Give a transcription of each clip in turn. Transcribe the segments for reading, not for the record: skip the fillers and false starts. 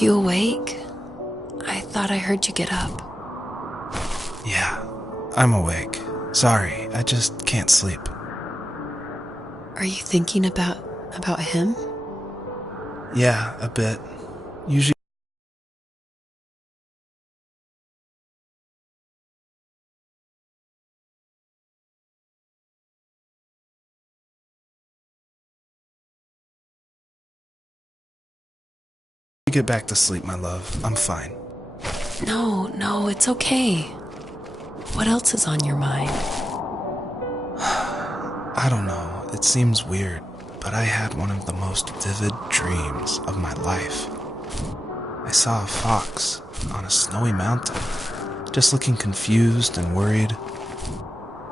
you awake? I thought I heard you get up. Yeah, I'm awake. Sorry, I just can't sleep. Are you thinking about him? Yeah, a bit. Usually get back to sleep, my love. I'm fine. No, it's okay. What else is on your mind? I don't know. It seems weird, but I had one of the most vivid dreams of my life. I saw a fox on a snowy mountain, just looking confused and worried.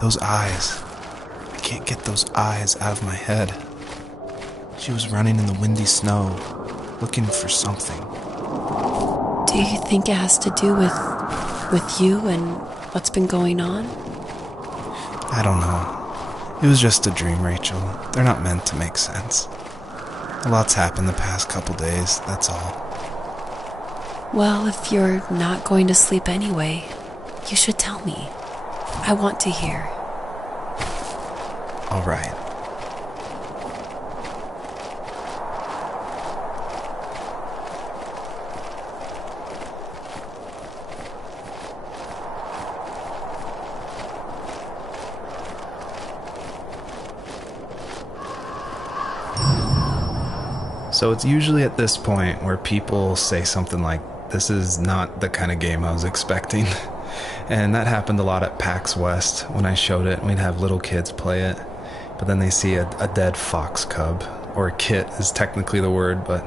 Those eyes. I can't get those eyes out of my head. She was running in the windy snow, looking for something. Do you think it has to do with you and what's been going on? I don't know. It was just a dream, Rachel. They're not meant to make sense. A lot's happened the past couple days, that's all. Well, if you're not going to sleep anyway, you should tell me. I want to hear. All right. So it's usually at this point where people say something like, "This is not the kind of game I was expecting." And that happened a lot at PAX West when I showed it. We'd have little kids play it, but then they see a dead fox cub, or a kit is technically the word, but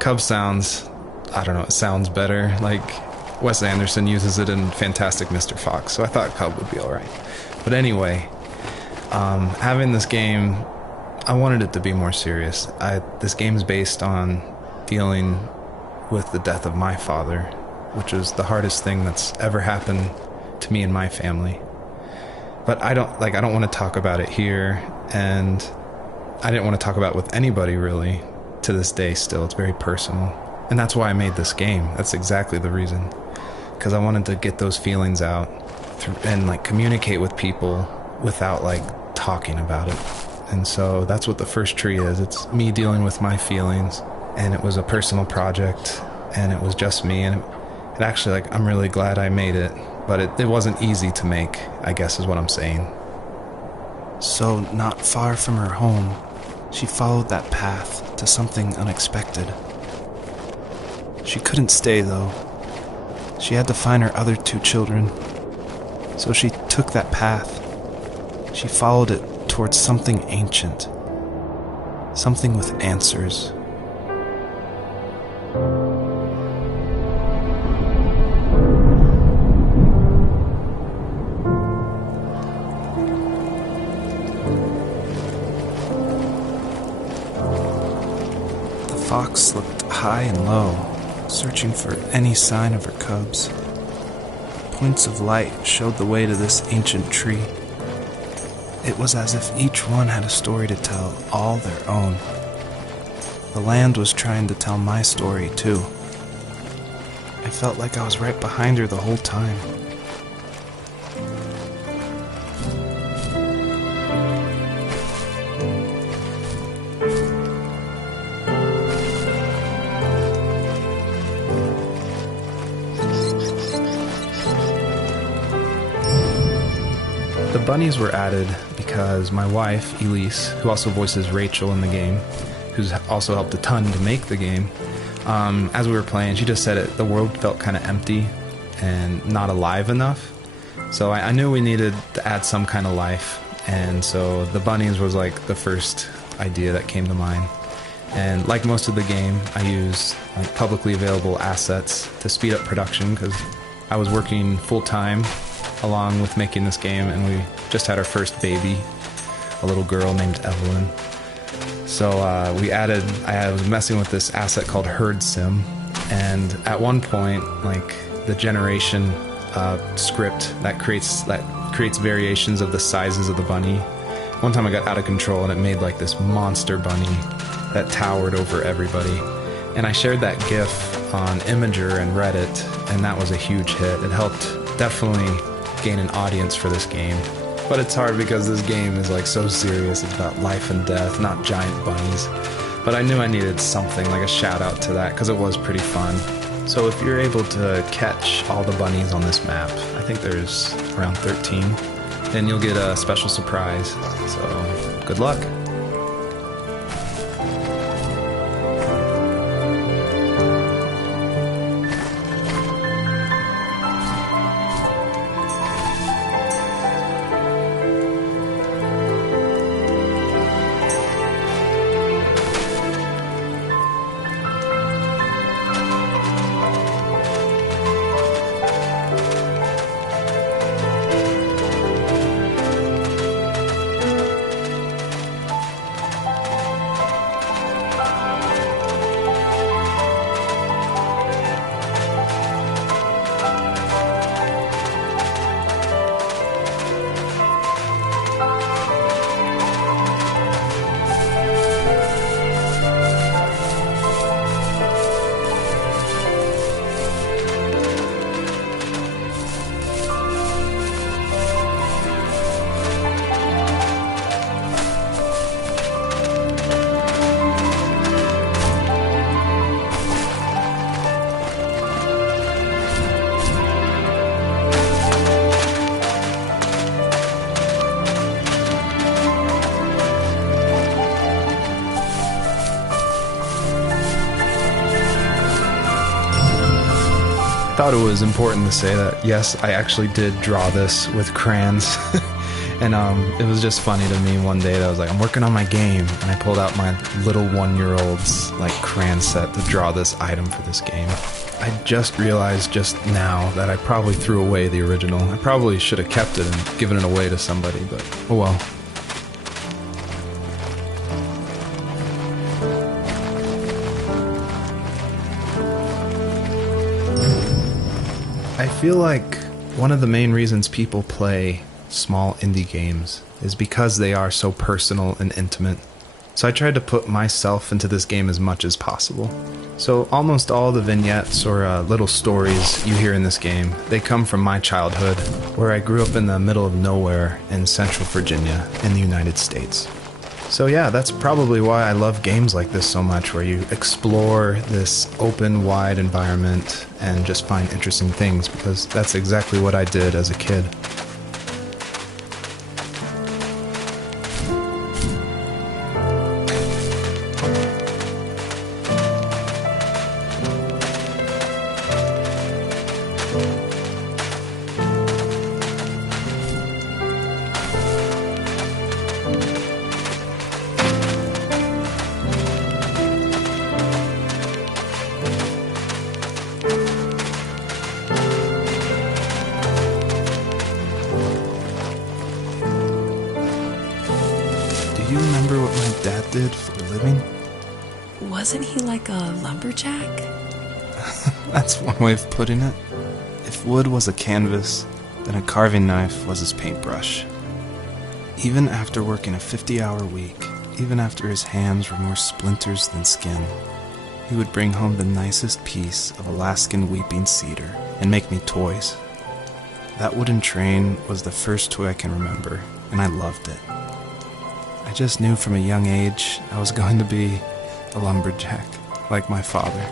cub sounds, I don't know, it sounds better. Like Wes Anderson uses it in Fantastic Mr. Fox, so I thought cub would be alright. But anyway, having this game, I wanted it to be more serious. This game is based on dealing with the death of my father, which was the hardest thing that's ever happened to me and my family. But I don't want to talk about it here, and I didn't want to talk about it with anybody really to this day still. It's very personal. And that's why I made this game. That's exactly the reason. Because I wanted to get those feelings out and like communicate with people without like talking about it. And so that's what the first tree is. It's me dealing with my feelings, and it was a personal project, and it was just me, and it actually, like, I'm really glad I made it, but it wasn't easy to make, I guess is what I'm saying. So, not far from her home, she followed that path to something unexpected. She couldn't stay, though. She had to find her other 2 children. So she took that path. She followed it towards something ancient, something with answers. The fox looked high and low, searching for any sign of her cubs. Points of light showed the way to this ancient tree. It was as if each one had a story to tell, all their own. The land was trying to tell my story, too. I felt like I was right behind her the whole time. The bunnies were added because my wife, Elise, who also voices Rachel in the game, who's also helped a ton to make the game, as we were playing, she just said the world felt kind of empty and not alive enough. So I knew we needed to add some kind of life, and so the bunnies was like the first idea that came to mind. And like most of the game, I use like publicly available assets to speed up production because I was working full-time along with making this game, and we just had our first baby, a little girl named Evelyn. So I was messing with this asset called Herd Sim, and at one point, like the generation script that creates variations of the sizes of the bunny. One time I got out of control and it made like this monster bunny that towered over everybody. And I shared that GIF on Imager and Reddit, and that was a huge hit. It helped definitely gain an audience for this game. But it's hard because this game is like so serious. It's about life and death, not giant bunnies. But I knew I needed something, like a shout out to that, because it was pretty fun. So if you're able to catch all the bunnies on this map, I think there's around 13, then you'll get a special surprise. So good luck. I thought it was important to say that, yes, I actually did draw this with crayons. And it was just funny to me one day that I was like, I'm working on my game, and I pulled out my little 1-year-old's like crayon set to draw this item for this game. I just realized just now that I probably threw away the original. I probably should have kept it and given it away to somebody, but oh well. I feel like one of the main reasons people play small indie games is because they are so personal and intimate. So I tried to put myself into this game as much as possible. So almost all the vignettes or little stories you hear in this game, they come from my childhood, where I grew up in the middle of nowhere in Central Virginia in the United States. So yeah, that's probably why I love games like this so much, where you explore this open, wide environment and just find interesting things, because that's exactly what I did as a kid. Do you remember what my dad did for a living? Wasn't he like a lumberjack? That's one way of putting it. If wood was a canvas, then a carving knife was his paintbrush. Even after working a 50-hour week, even after his hands were more splinters than skin, he would bring home the nicest piece of Alaskan weeping cedar and make me toys. That wooden train was the first toy I can remember, and I loved it. I just knew from a young age I was going to be a lumberjack, like my father.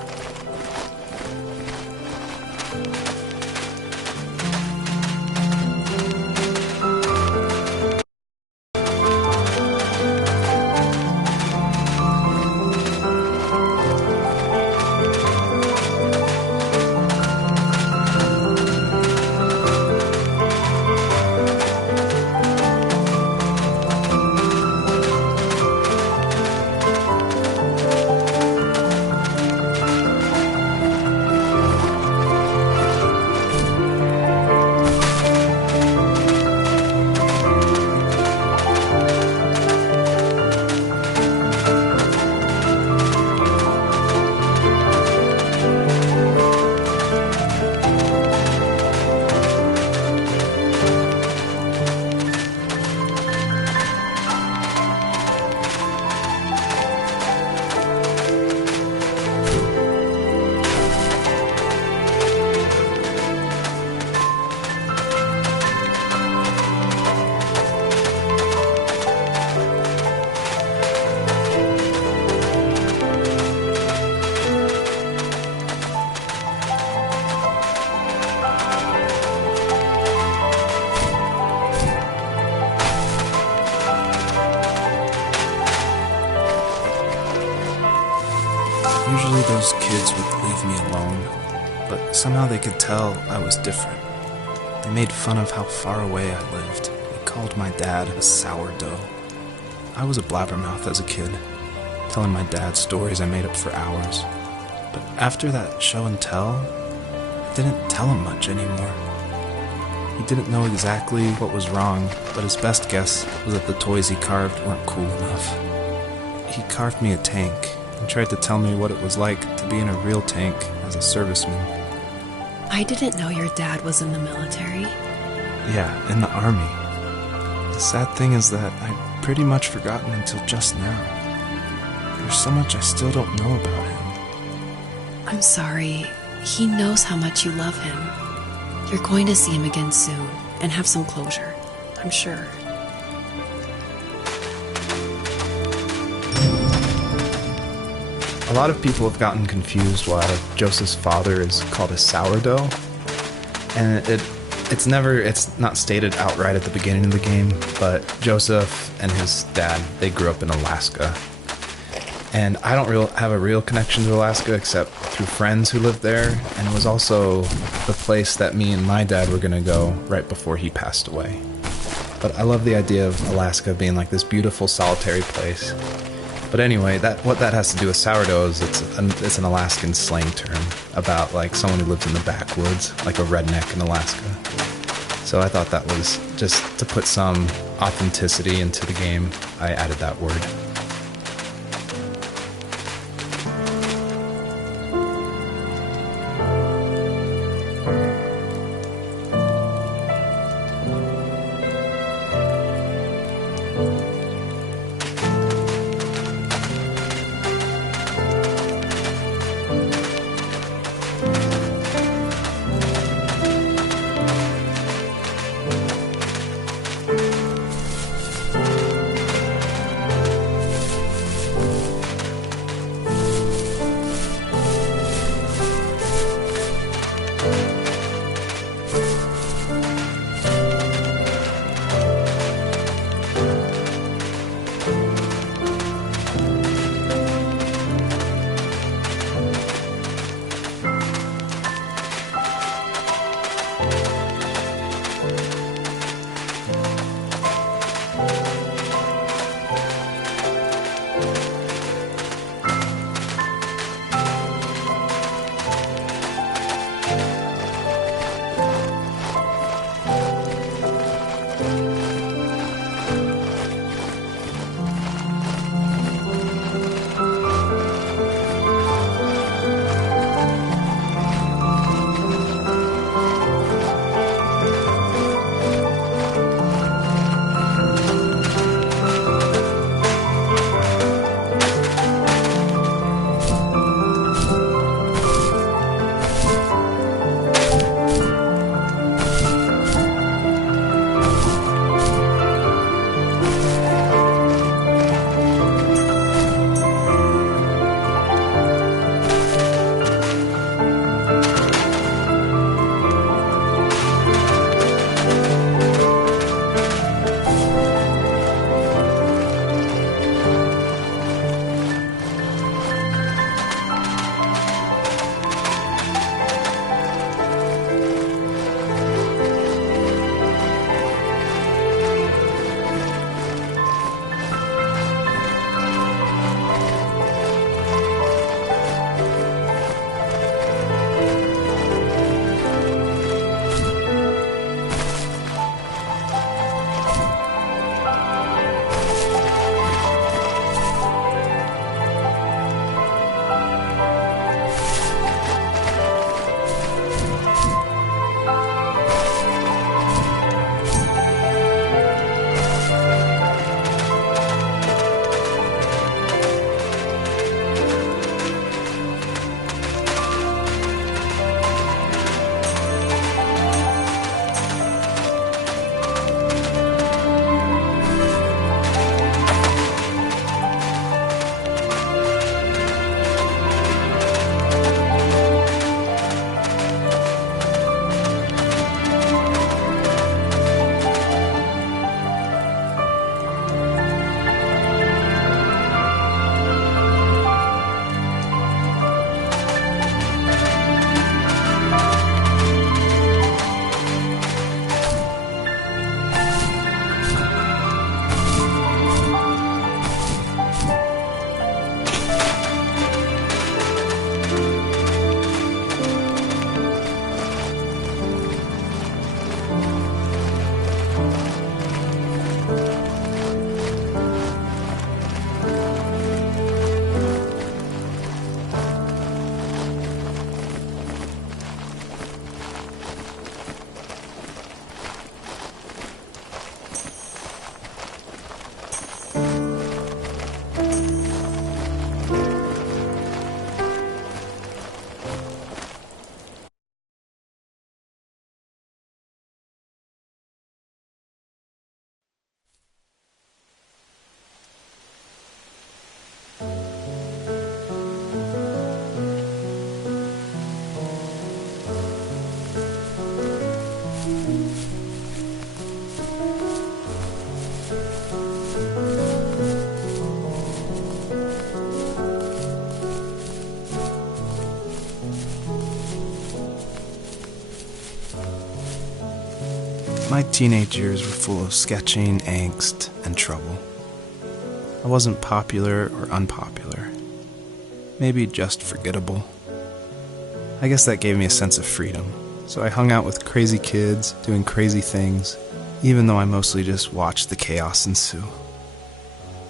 Usually those kids would leave me alone, but somehow they could tell I was different. They made fun of how far away I lived. They called my dad a sourdough. I was a blabbermouth as a kid, telling my dad stories I made up for hours. But after that show and tell, I didn't tell him much anymore. He didn't know exactly what was wrong, but his best guess was that the toys he carved weren't cool enough. He carved me a tank and tried to tell me what it was like to be in a real tank as a serviceman. I didn't know your dad was in the military. Yeah, in the army. The sad thing is that I'd pretty much forgotten until just now. There's so much I still don't know about him. I'm sorry. He knows how much you love him. You're going to see him again soon and have some closure, I'm sure. A lot of people have gotten confused why Joseph's father is called a sourdough, and it's not stated outright at the beginning of the game, but Joseph and his dad, they grew up in Alaska. And I don't have a real connection to Alaska except through friends who lived there, and it was also the place that me and my dad were going to go right before he passed away. But I love the idea of Alaska being like this beautiful solitary place. But anyway, what that has to do with sourdough is it's an Alaskan slang term about like someone who lives in the backwoods, like a redneck in Alaska. So I thought that was just to put some authenticity into the game, I added that word. My teenage years were full of sketching, angst, and trouble. I wasn't popular or unpopular. Maybe just forgettable. I guess that gave me a sense of freedom, so I hung out with crazy kids, doing crazy things, even though I mostly just watched the chaos ensue.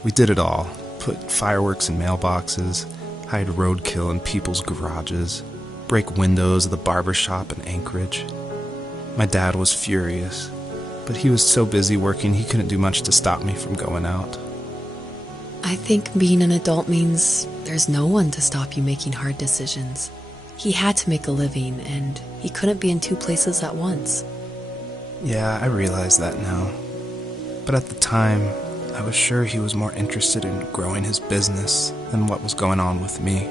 We did it all. Put fireworks in mailboxes, hide roadkill in people's garages, break windows of the barber shop in Anchorage. My dad was furious, but he was so busy working he couldn't do much to stop me from going out. I think being an adult means there's no one to stop you making hard decisions. He had to make a living, and he couldn't be in two places at once. Yeah, I realize that now. But at the time, I was sure he was more interested in growing his business than what was going on with me.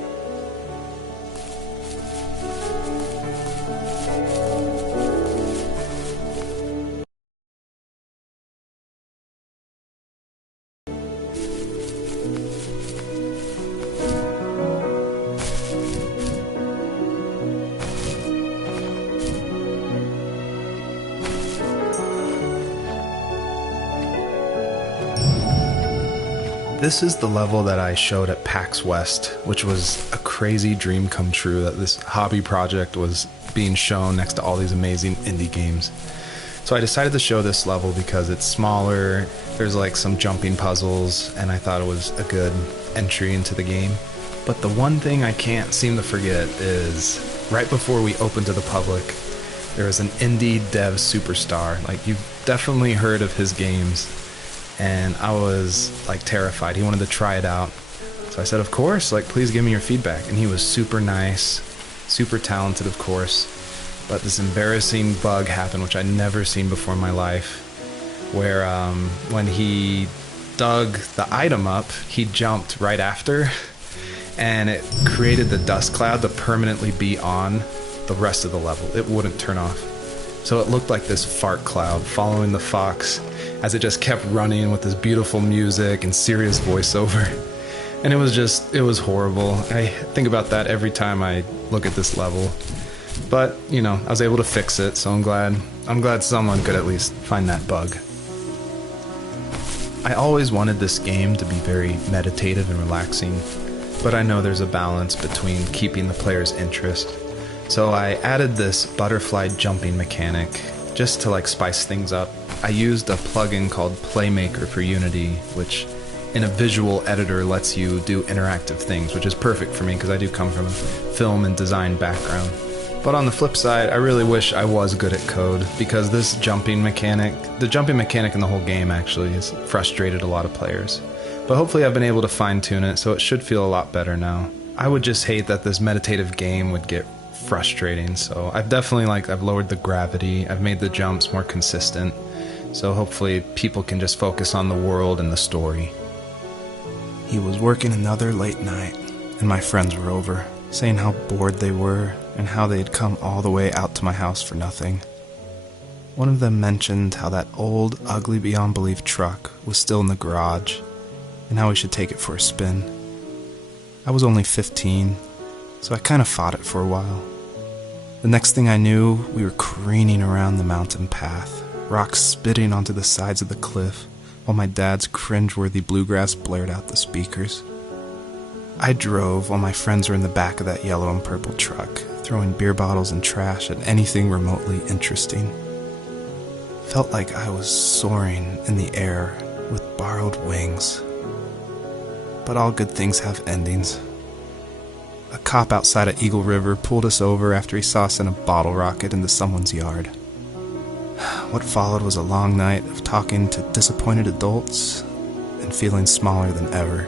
This is the level that I showed at PAX West, which was a crazy dream come true that this hobby project was being shown next to all these amazing indie games. So I decided to show this level because it's smaller, there's like some jumping puzzles, and I thought it was a good entry into the game. But the one thing I can't seem to forget is right before we opened to the public, there was an indie dev superstar. Like, you've definitely heard of his games. And I was like terrified. He wanted to try it out. So I said, of course, like, please give me your feedback. And he was super nice, super talented, of course. But this embarrassing bug happened, which I'd never seen before in my life, where when he dug the item up, he jumped right after, and it created the dust cloud to permanently be on the rest of the level. It wouldn't turn off. So it looked like this fart cloud following the fox as it just kept running with this beautiful music and serious voiceover. And it was horrible. I think about that every time I look at this level. But, you know, I was able to fix it, so I'm glad someone could at least find that bug. I always wanted this game to be very meditative and relaxing, but I know there's a balance between keeping the player's interest. So I added this butterfly jumping mechanic just to like spice things up. I used a plugin called Playmaker for Unity, which in a visual editor lets you do interactive things, which is perfect for me because I do come from a film and design background. But on the flip side, I really wish I was good at code, because this jumping mechanic, the jumping mechanic in the whole game actually has frustrated a lot of players. But hopefully I've been able to fine-tune it, so it should feel a lot better now. I would just hate that this meditative game would get frustrating, so I've lowered the gravity, I've made the jumps more consistent, so hopefully people can just focus on the world and the story. He was working another late night, and my friends were over, saying how bored they were and how they had come all the way out to my house for nothing. One of them mentioned how that old, ugly beyond belief truck was still in the garage, and how we should take it for a spin. I was only 15, so I kind of fought it for a while. The next thing I knew, we were careening around the mountain path, rocks spitting onto the sides of the cliff, while my dad's cringeworthy bluegrass blared out the speakers. I drove while my friends were in the back of that yellow and purple truck, throwing beer bottles and trash at anything remotely interesting. Felt like I was soaring in the air with borrowed wings. But all good things have endings. A cop outside of Eagle River pulled us over after he saw us in a bottle rocket into someone's yard. What followed was a long night of talking to disappointed adults and feeling smaller than ever.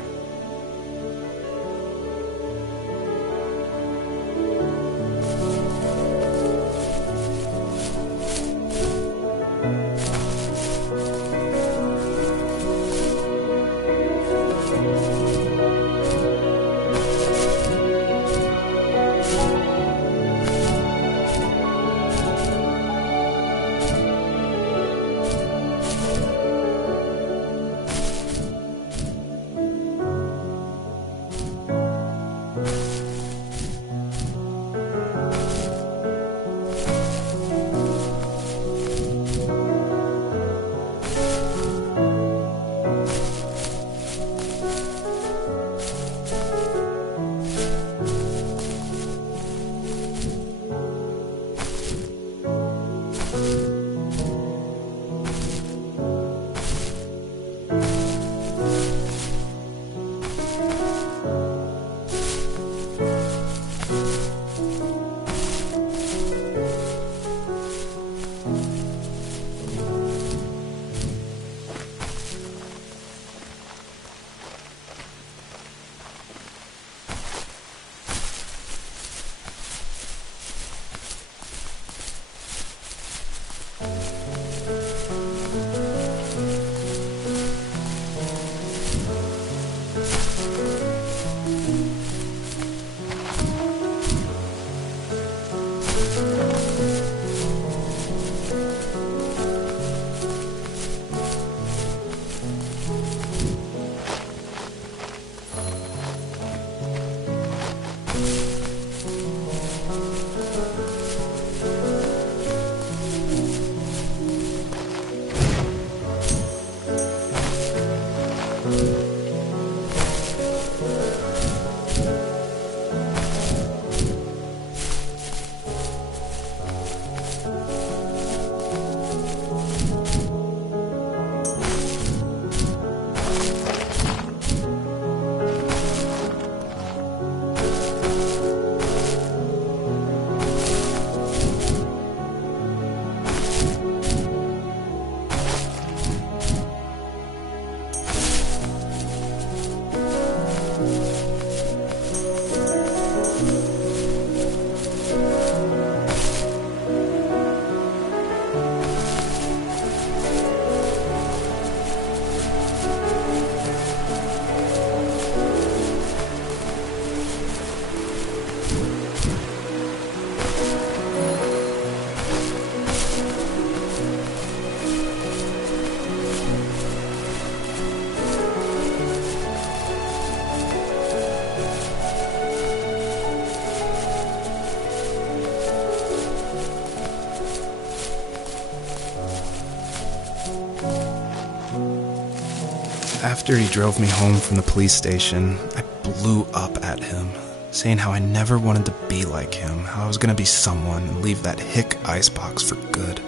After he drove me home from the police station, I blew up at him, saying how I never wanted to be like him, how I was going to be someone and leave that hick icebox for good.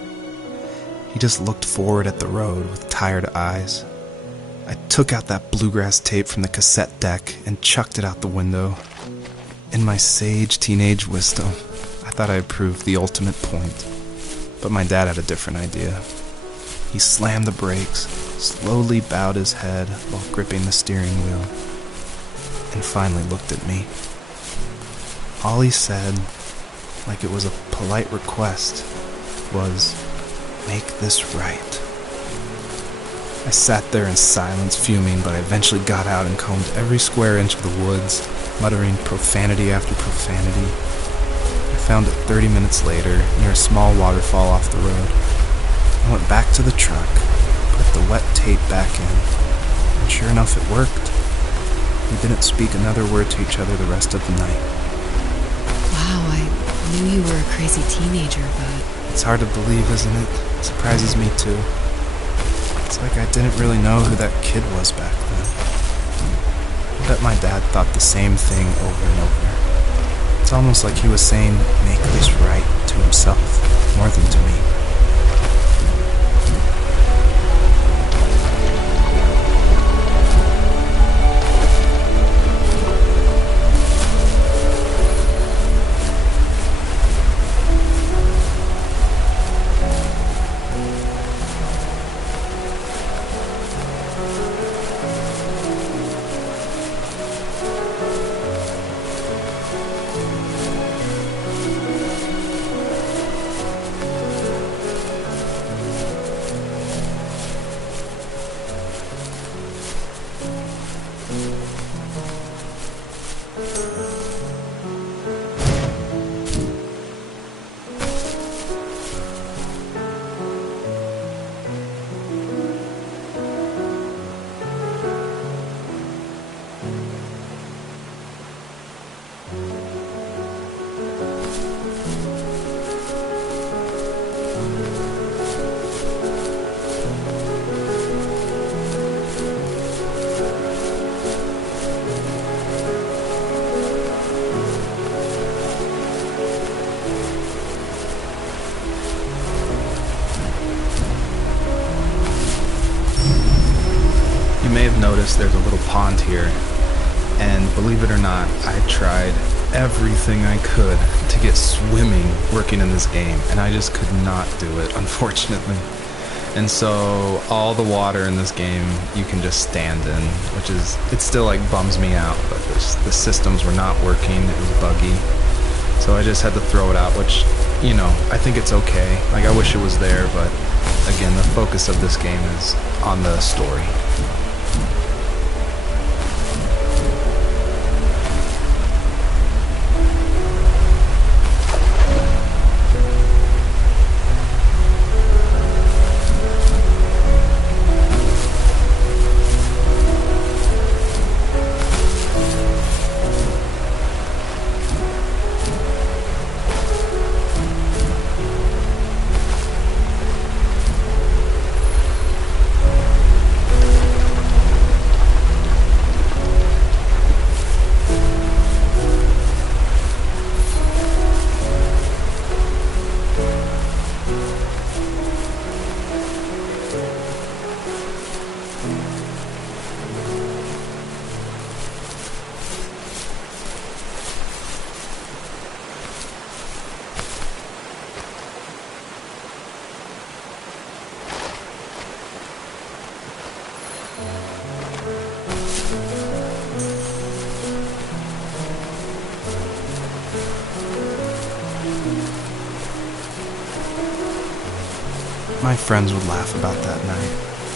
He just looked forward at the road with tired eyes. I took out that bluegrass tape from the cassette deck and chucked it out the window. In my sage teenage wisdom, I thought I had proved the ultimate point. But my dad had a different idea. He slammed the brakes, slowly bowed his head while gripping the steering wheel, and finally looked at me. All he said, like it was a polite request, was, "Make this right." I sat there in silence, fuming, but I eventually got out and combed every square inch of the woods, muttering profanity after profanity. I found it 30 minutes later, near a small waterfall off the road. I went back to the truck, put the wet tape back in, and sure enough it worked. We didn't speak another word to each other the rest of the night. Wow, I knew you were a crazy teenager, but... It's hard to believe, isn't it? It surprises me too. It's like I didn't really know who that kid was back then. I bet my dad thought the same thing over and over. It's almost like he was saying, "Make this right," to himself, more than to me. You may have noticed there's a little pond here, and believe it or not, I tried everything I could to get swimming working in this game, and I just could not do it, unfortunately. And so all the water in this game you can just stand in, which is, it still like bums me out, but the systems were not working, it was buggy. So I just had to throw it out, which, you know, I think it's okay. Like, I wish it was there, but again, the focus of this game is on the story. My friends would laugh about that night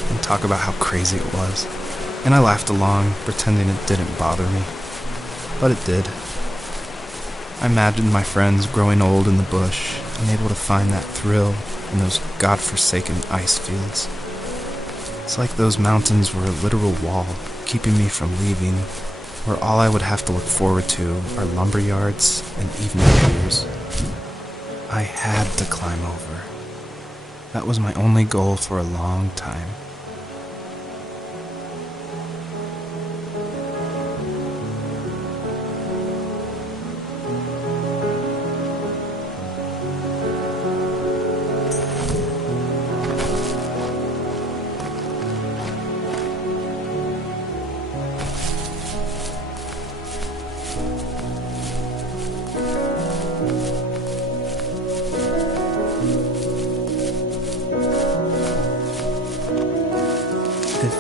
and talk about how crazy it was, and I laughed along, pretending it didn't bother me. But it did. I imagined my friends growing old in the bush and able to find that thrill in those godforsaken ice fields. It's like those mountains were a literal wall, keeping me from leaving, where all I would have to look forward to are lumber yards and evening piers. I had to climb over. That was my only goal for a long time.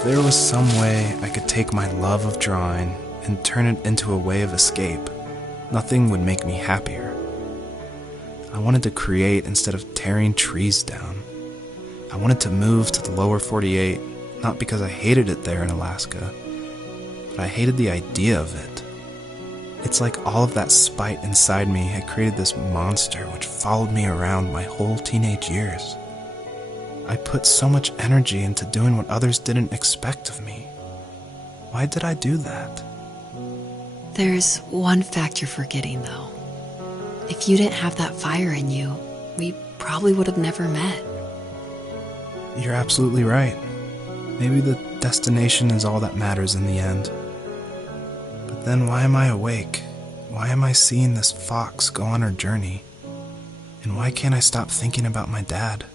there was some way I could take my love of drawing and turn it into a way of escape, nothing would make me happier. I wanted to create instead of tearing trees down. I wanted to move to the lower 48, not because I hated it there in Alaska, but I hated the idea of it. It's like all of that spite inside me had created this monster which followed me around my whole teenage years. I put so much energy into doing what others didn't expect of me. Why did I do that? There's one fact you're forgetting, though. If you didn't have that fire in you, we probably would have never met. You're absolutely right. Maybe the destination is all that matters in the end. But then why am I awake? Why am I seeing this fox go on her journey? And why can't I stop thinking about my dad?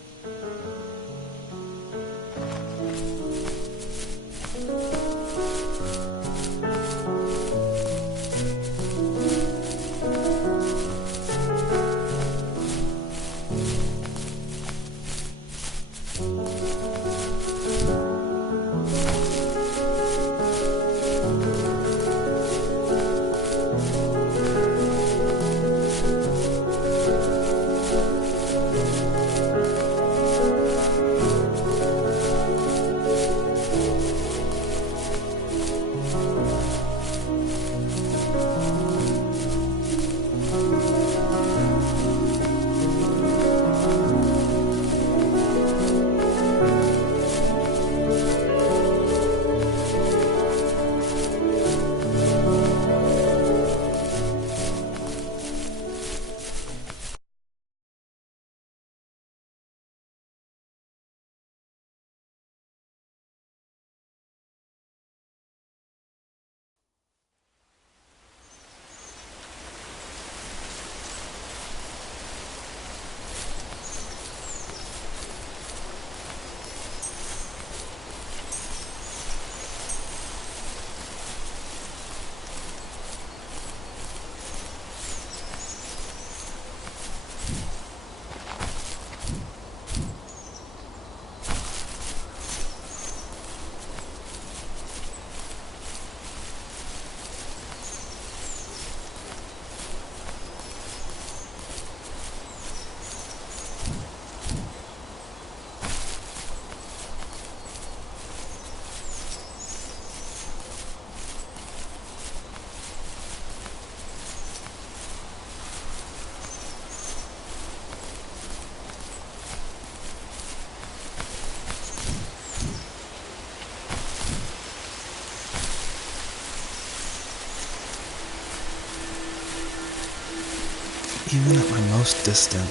Even at my most distant,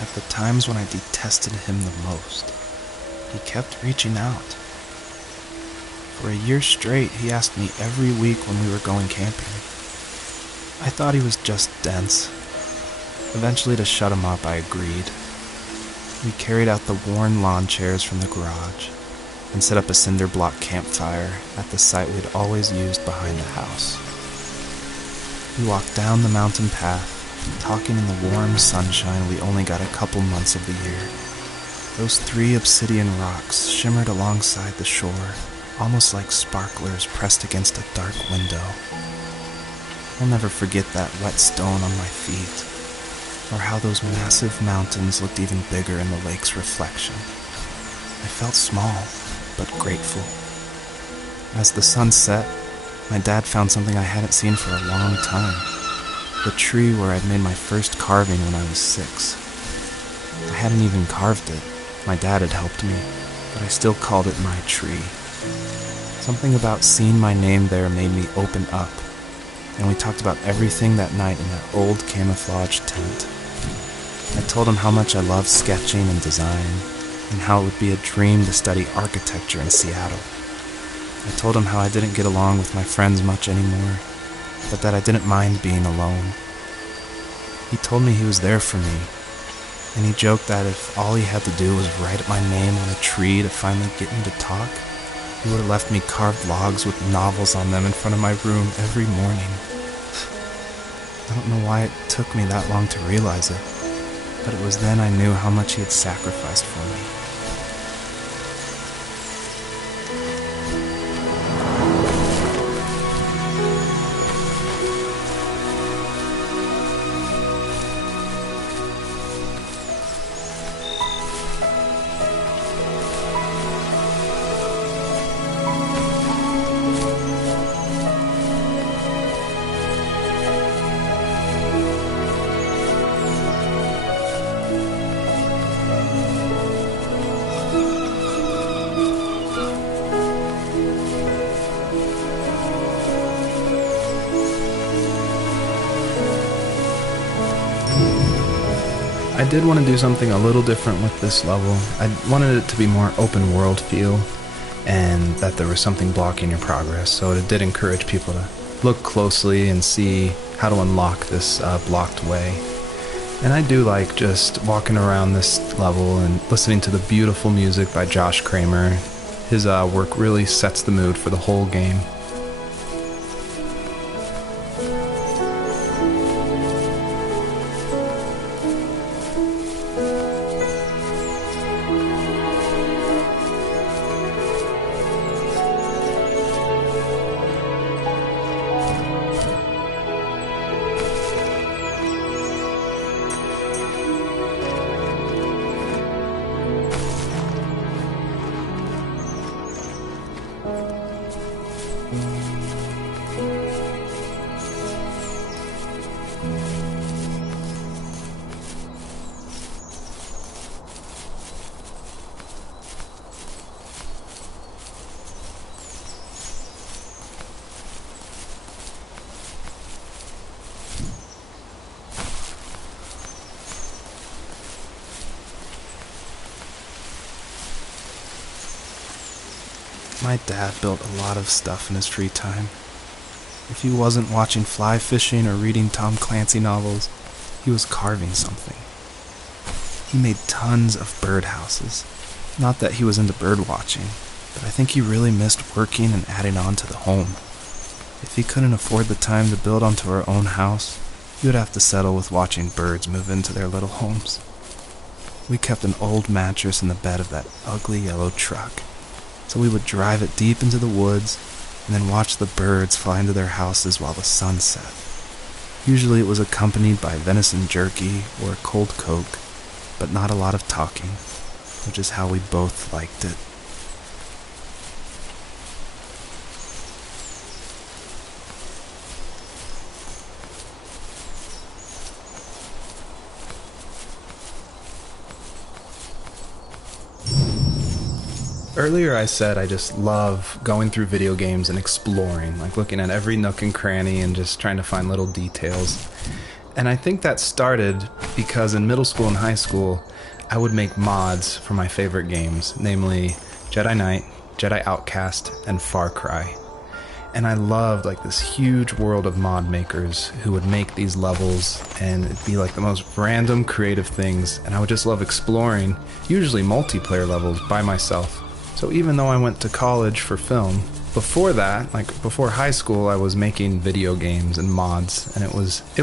at the times when I detested him the most, he kept reaching out. For a year straight, he asked me every week when we were going camping. I thought he was just dense. Eventually, to shut him up, I agreed. We carried out the worn lawn chairs from the garage and set up a cinder block campfire at the site we had always used behind the house. We walked down the mountain path, talking in the warm sunshine we only got a couple months of the year. Those 3 obsidian rocks shimmered alongside the shore, almost like sparklers pressed against a dark window. I'll never forget that wet stone on my feet, or how those massive mountains looked even bigger in the lake's reflection. I felt small, but grateful. As the sun set, my dad found something I hadn't seen for a long time. The tree where I'd made my first carving when I was 6. I hadn't even carved it. My dad had helped me, but I still called it my tree. Something about seeing my name there made me open up, and we talked about everything that night in that old camouflage tent. I told him how much I loved sketching and design, and how it would be a dream to study architecture in Seattle. I told him how I didn't get along with my friends much anymore, but that I didn't mind being alone. He told me he was there for me, and he joked that if all he had to do was write my name on a tree to finally get me to talk, he would have left me carved logs with novels on them in front of my room every morning. I don't know why it took me that long to realize it, but it was then I knew how much he had sacrificed for me. I did want to do something a little different with this level. I wanted it to be more open world feel, and that there was something blocking your progress, so it did encourage people to look closely and see how to unlock this blocked way. And I do like just walking around this level and listening to the beautiful music by Josh Kramer. His work really sets the mood for the whole game. My dad built a lot of stuff in his free time. If he wasn't watching fly fishing or reading Tom Clancy novels, he was carving something. He made tons of birdhouses. Not that he was into bird watching, but I think he really missed working and adding on to the home. If he couldn't afford the time to build onto our own house, he would have to settle with watching birds move into their little homes. We kept an old mattress in the bed of that ugly yellow truck, so we would drive it deep into the woods and then watch the birds fly into their houses while the sun set. Usually it was accompanied by venison jerky or cold Coke, but not a lot of talking, which is how we both liked it. Earlier I said I just love going through video games and exploring, like looking at every nook and cranny and just trying to find little details. And I think that started because in middle school and high school, I would make mods for my favorite games, namely Jedi Knight, Jedi Outcast, and Far Cry. And I loved like this huge world of mod makers who would make these levels, and it'd be like the most random creative things, and I would just love exploring, usually multiplayer levels by myself. So even though I went to college for film, before that, like before high school, I was making video games and mods, and it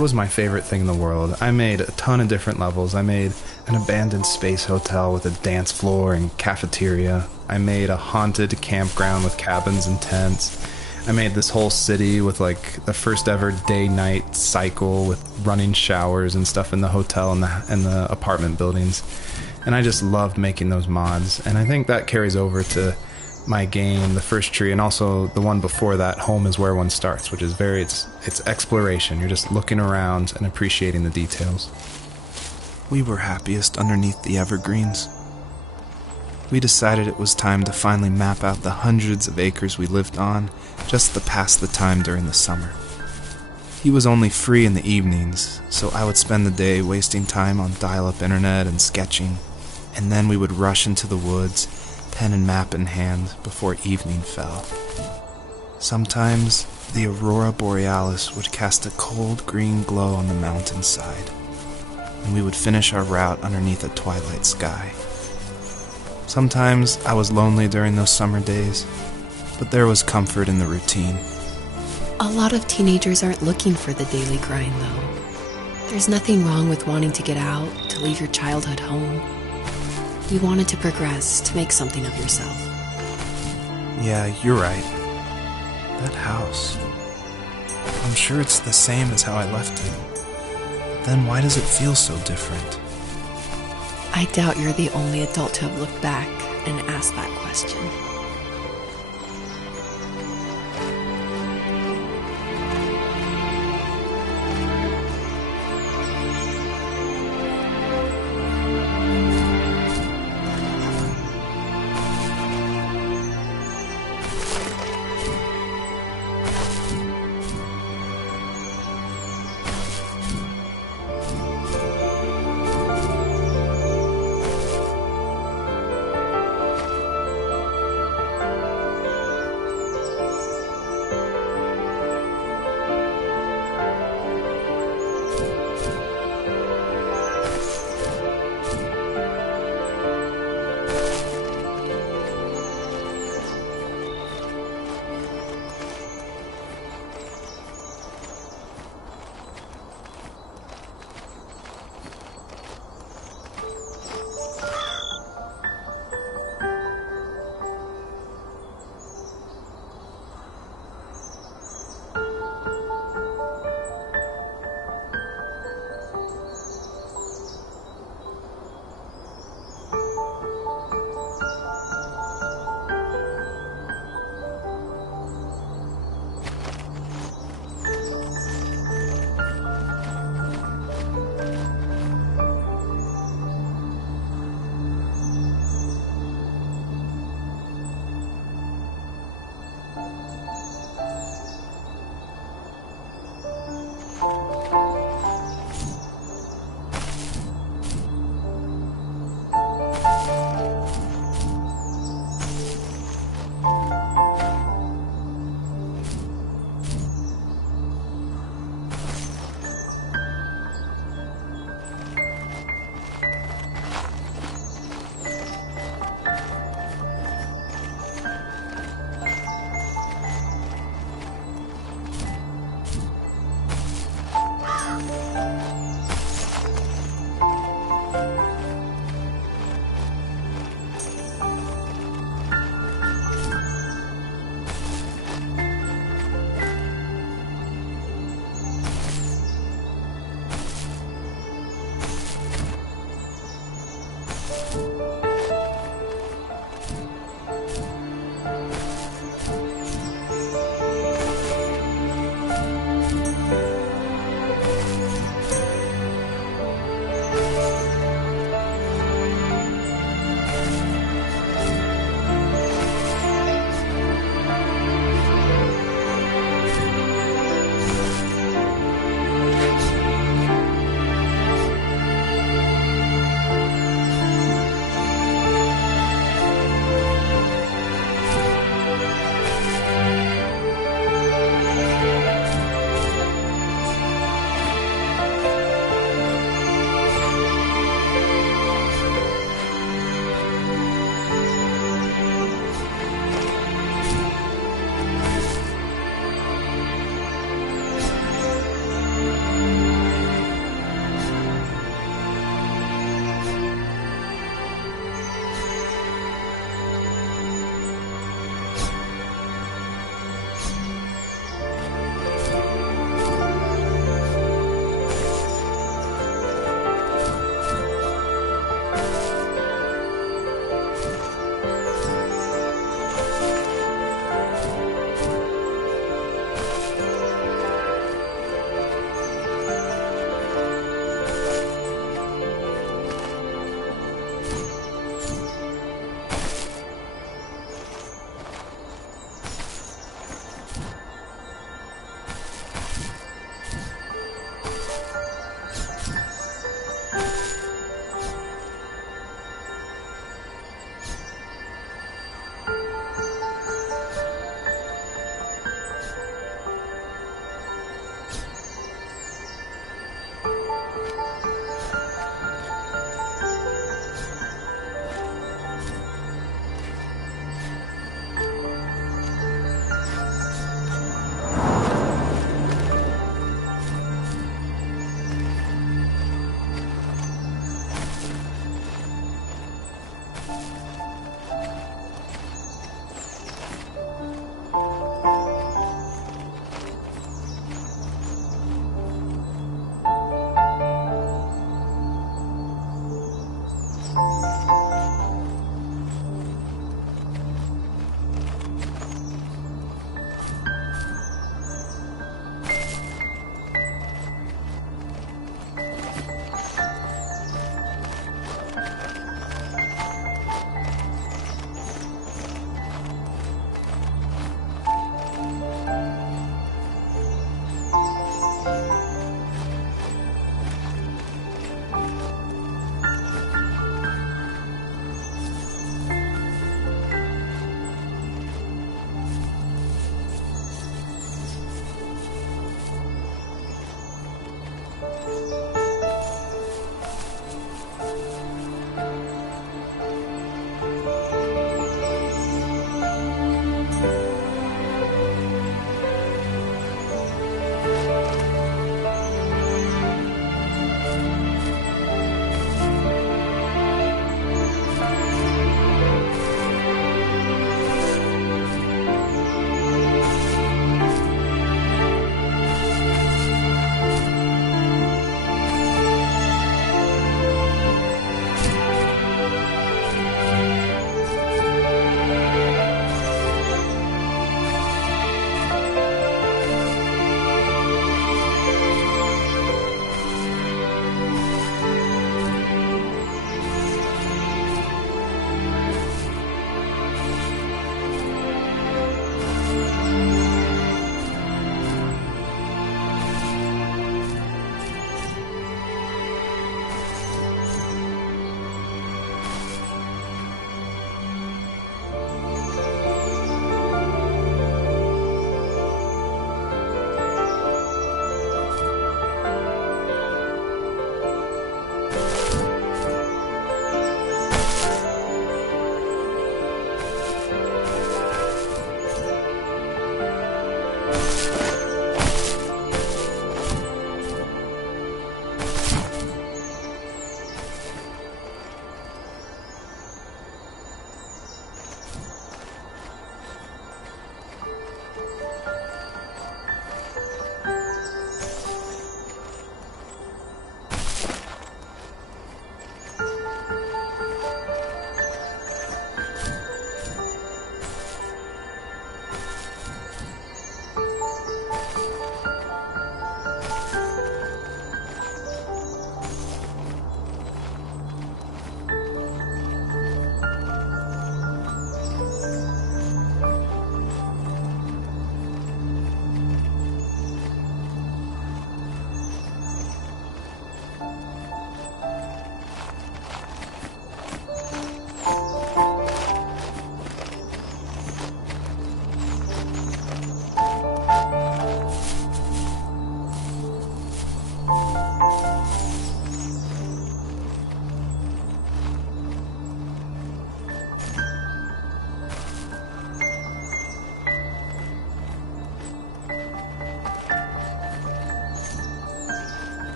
was my favorite thing in the world. I made a ton of different levels. I made an abandoned space hotel with a dance floor and cafeteria. I made a haunted campground with cabins and tents. I made this whole city with like the first ever day-night cycle with running showers and stuff in the hotel and the apartment buildings. And I just loved making those mods, and I think that carries over to my game, The First Tree, and also the one before that, Home is Where One Starts, which is it's exploration. You're just looking around and appreciating the details. We were happiest underneath the evergreens. We decided it was time to finally map out the hundreds of acres we lived on, just to pass the time during the summer. He was only free in the evenings, so I would spend the day wasting time on dial-up internet and sketching, and then we would rush into the woods, pen and map in hand, before evening fell. Sometimes, the aurora borealis would cast a cold green glow on the mountainside, and we would finish our route underneath a twilight sky. Sometimes I was lonely during those summer days, but there was comfort in the routine. A lot of teenagers aren't looking for the daily grind, though. There's nothing wrong with wanting to get out, to leave your childhood home. You wanted to progress, to make something of yourself. Yeah, you're right. That house. I'm sure it's the same as how I left it. But then why does it feel so different? I doubt you're the only adult to have looked back and asked that question.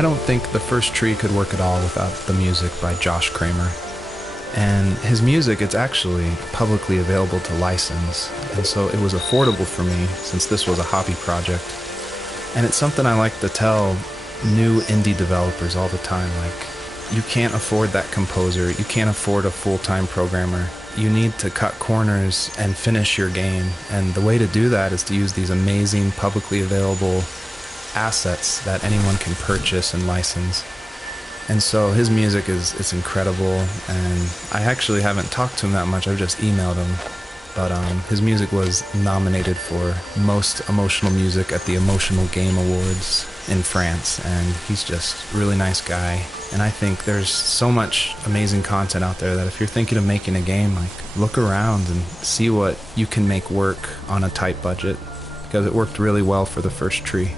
I don't think the first tree could work at all without the music by Josh Kramer. And his music, it's actually publicly available to license, and so it was affordable for me since this was a hobby project. And it's something I like to tell new indie developers all the time, like, you can't afford that composer, you can't afford a full-time programmer. You need to cut corners and finish your game, and the way to do that is to use these amazing publicly available assets that anyone can purchase and license. And so his music is incredible, and I actually haven't talked to him that much. I've just emailed him. but his music was nominated for Most Emotional Music at the Emotional Game Awards in France, and he's just a really nice guy. And I think there's so much amazing content out there that if you're thinking of making a game, like, look around and see what you can make work on a tight budget, because it worked really well for the first tree.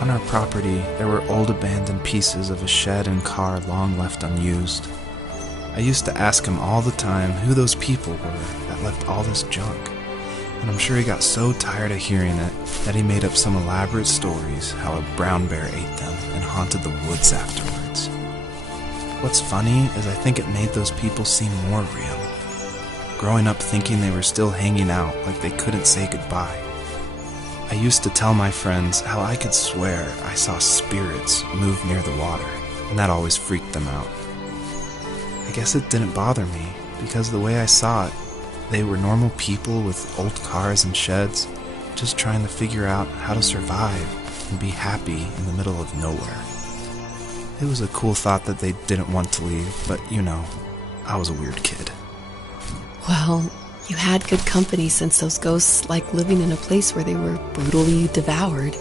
On our property, there were old abandoned pieces of a shed and car long left unused. I used to ask him all the time who those people were that left all this junk, and I'm sure he got so tired of hearing it that he made up some elaborate stories how a brown bear ate them and haunted the woods afterwards. What's funny is I think it made those people seem more real. Growing up thinking they were still hanging out like they couldn't say goodbye. I used to tell my friends how I could swear I saw spirits move near the water, and that always freaked them out. I guess it didn't bother me, because the way I saw it, they were normal people with old cars and sheds, just trying to figure out how to survive and be happy in the middle of nowhere. It was a cool thought that they didn't want to leave, but you know, I was a weird kid. Well, you had good company since those ghosts like living in a place where they were brutally devoured.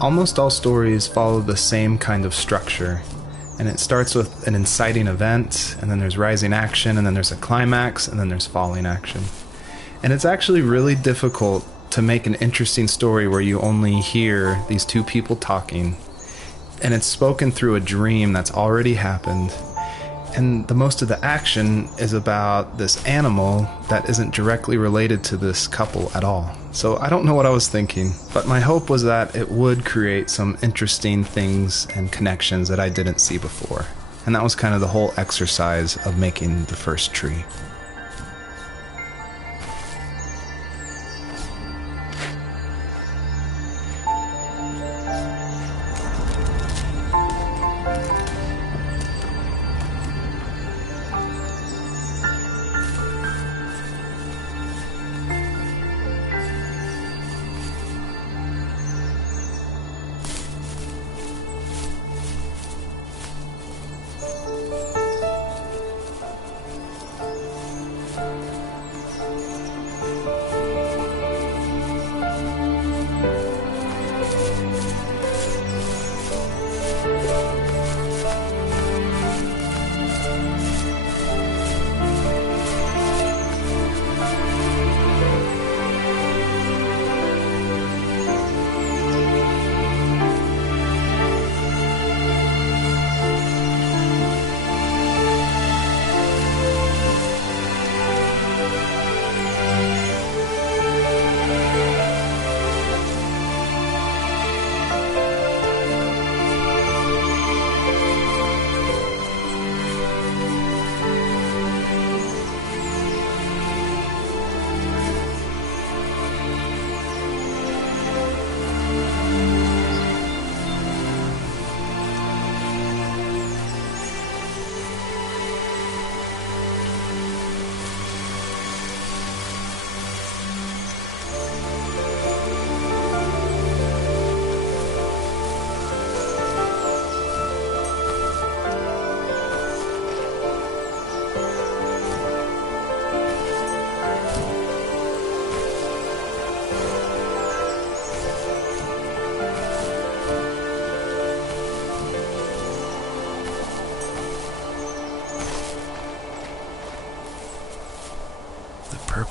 Almost all stories follow the same kind of structure, and it starts with an inciting event, and then there's rising action, and then there's a climax, and then there's falling action. And it's actually really difficult to make an interesting story where you only hear these two people talking, and it's spoken through a dream that's already happened, and the most of the action is about this animal that isn't directly related to this couple at all. So I don't know what I was thinking, but my hope was that it would create some interesting things and connections that I didn't see before. And that was kind of the whole exercise of making the first tree.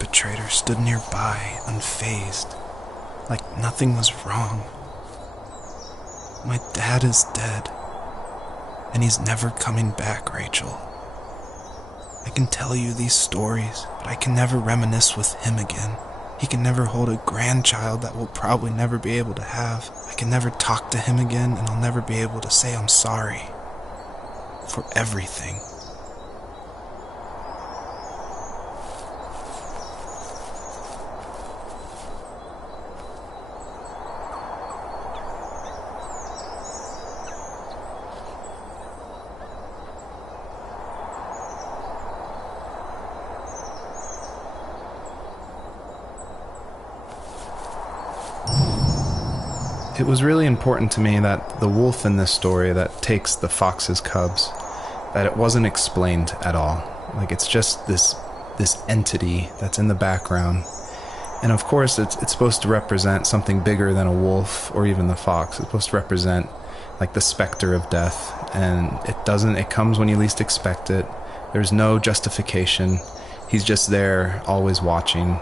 perpetrator stood nearby, unfazed, like nothing was wrong. My dad is dead, and he's never coming back, Rachel. I can tell you these stories, but I can never reminisce with him again. He can never hold a grandchild that we'll probably never be able to have. I can never talk to him again, and I'll never be able to say I'm sorry for everything. It was really important to me that the wolf in this story that takes the fox's cubs, that it wasn't explained at all. Like, it's just this entity that's in the background. And of course, it's supposed to represent something bigger than a wolf or even the fox. It's supposed to represent like the specter of death. And it comes when you least expect it. There's no justification. He's just there, always watching.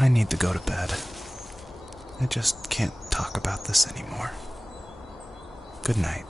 I need to go to bed. I just can't talk about this anymore. Good night.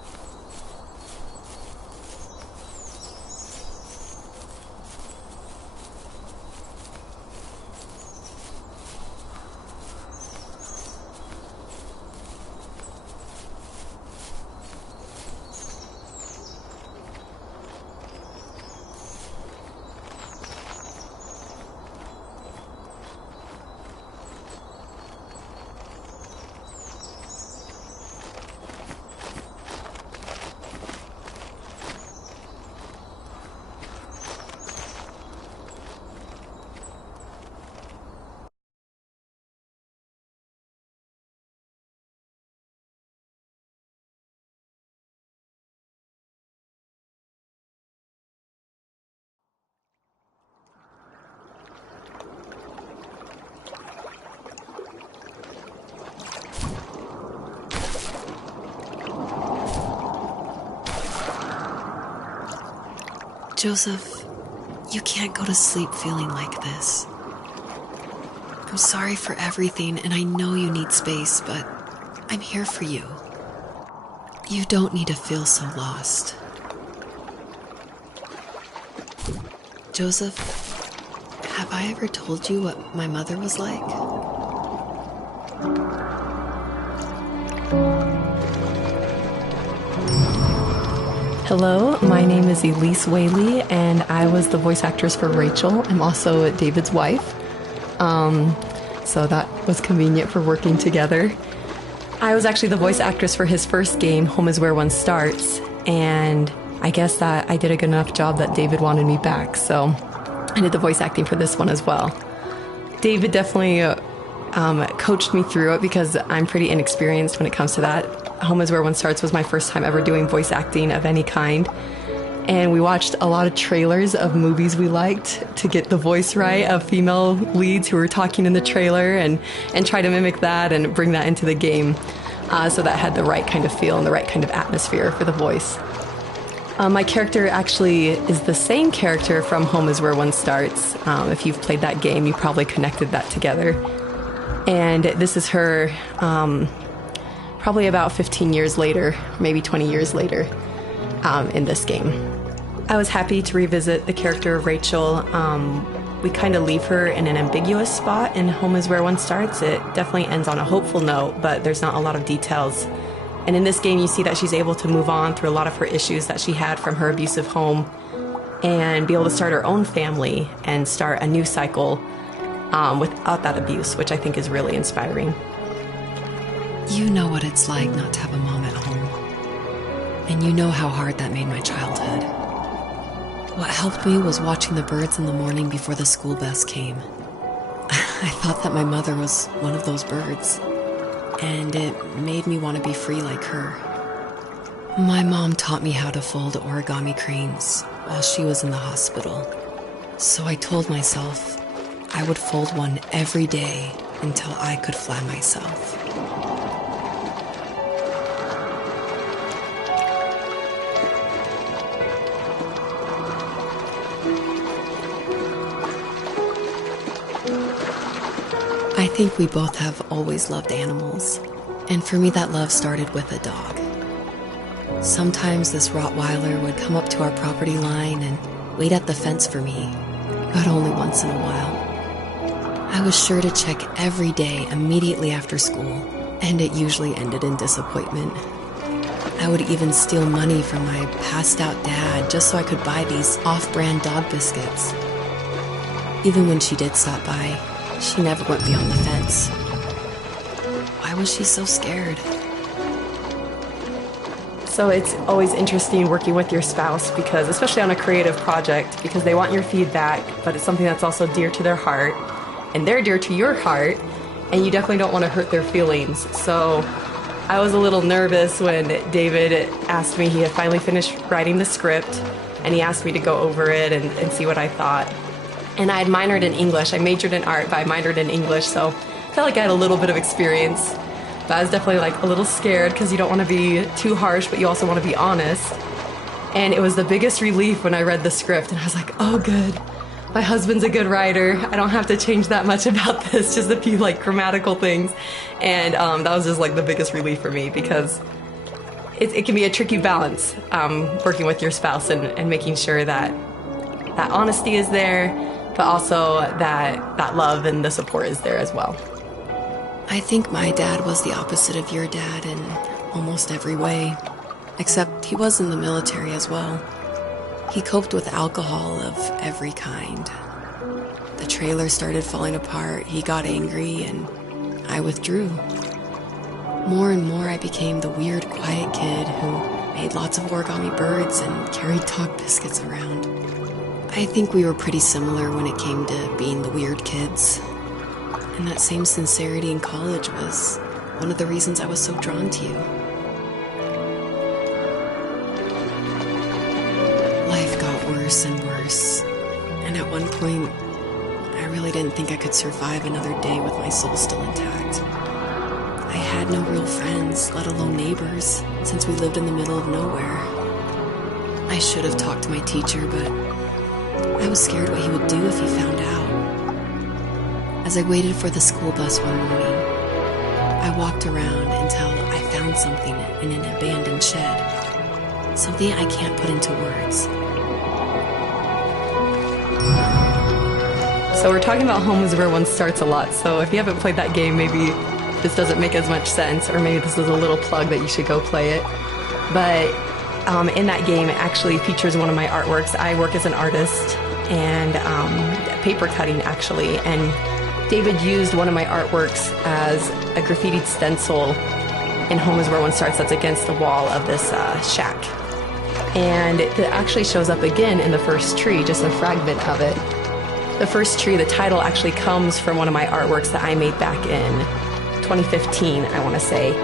Joseph, you can't go to sleep feeling like this. I'm sorry for everything, and I know you need space, but I'm here for you. You don't need to feel so lost. Joseph, have I ever told you what my mother was like? Hello, my name is Elise Whaley, and I was the voice actress for Rachel. I'm also David's wife, so that was convenient for working together. I was actually the voice actress for his first game, Home is Where One Starts, and I guess that I did a good enough job that David wanted me back, so I did the voice acting for this one as well. David definitely coached me through it because I'm pretty inexperienced when it comes to that. Home is Where One Starts was my first time ever doing voice acting of any kind, and we watched a lot of trailers of movies we liked to get the voice right of female leads who were talking in the trailer and try to mimic that and bring that into the game so that had the right kind of feel and the right kind of atmosphere for the voice. My character actually is the same character from Home is Where One Starts. If you've played that game, you probably connected that together. And this is her probably about 15 years later, maybe 20 years later in this game. I was happy to revisit the character of Rachel. We kind of leave her in an ambiguous spot in Home is Where One Starts. It definitely ends on a hopeful note, but there's not a lot of details. And in this game, you see that she's able to move on through a lot of her issues that she had from her abusive home and be able to start her own family and start a new cycle without that abuse, which I think is really inspiring. You know what it's like not to have a mom at home. And you know how hard that made my childhood. What helped me was watching the birds in the morning before the school bus came. I thought that my mother was one of those birds, and it made me want to be free like her. My mom taught me how to fold origami cranes while she was in the hospital. So I told myself I would fold one every day until I could fly myself. I think we both have always loved animals, and for me that love started with a dog. Sometimes this Rottweiler would come up to our property line and wait at the fence for me, but only once in a while. I was sure to check every day immediately after school, and it usually ended in disappointment. I would even steal money from my passed-out dad just so I could buy these off-brand dog biscuits. Even when she did stop by, she never went beyond the fence. Why was she so scared? So it's always interesting working with your spouse because, especially on a creative project, because they want your feedback, but it's something that's also dear to their heart, and they're dear to your heart, and you definitely don't want to hurt their feelings. So I was a little nervous when David asked me, he had finally finished writing the script, and he asked me to go over it and see what I thought. And I had minored in English. I majored in art, but I minored in English, so I felt like I had a little bit of experience. But I was definitely like a little scared because you don't want to be too harsh, but you also want to be honest. And it was the biggest relief when I read the script, and I was like, oh good, my husband's a good writer. I don't have to change that much about this, just a few like grammatical things. And that was just like the biggest relief for me because it can be a tricky balance working with your spouse and making sure that that honesty is there, but also that love and the support is there as well. I think my dad was the opposite of your dad in almost every way, except he was in the military as well. He coped with alcohol of every kind. The trailer started falling apart, he got angry, and I withdrew. More and more I became the weird, quiet kid who made lots of origami birds and carried dog biscuits around. I think we were pretty similar when it came to being the weird kids. And that same sincerity in college was one of the reasons I was so drawn to you. Life got worse and worse. And at one point, I really didn't think I could survive another day with my soul still intact. I had no real friends, let alone neighbors, since we lived in the middle of nowhere. I should have talked to my teacher, but I was scared what he would do if he found out. As I waited for the school bus one morning, I walked around until I found something in an abandoned shed. Something I can't put into words. So we're talking about Home is Where One Starts a lot, so if you haven't played that game, maybe this doesn't make as much sense, or maybe this is a little plug that you should go play it. But in that game, it actually features one of my artworks. I work as an artist and paper cutting, actually, and David used one of my artworks as a graffitied stencil in Home is Where One Starts that's against the wall of this shack. And it actually shows up again in the first tree, just a fragment of it. The first tree, the title actually comes from one of my artworks that I made back in 2015, I want to say.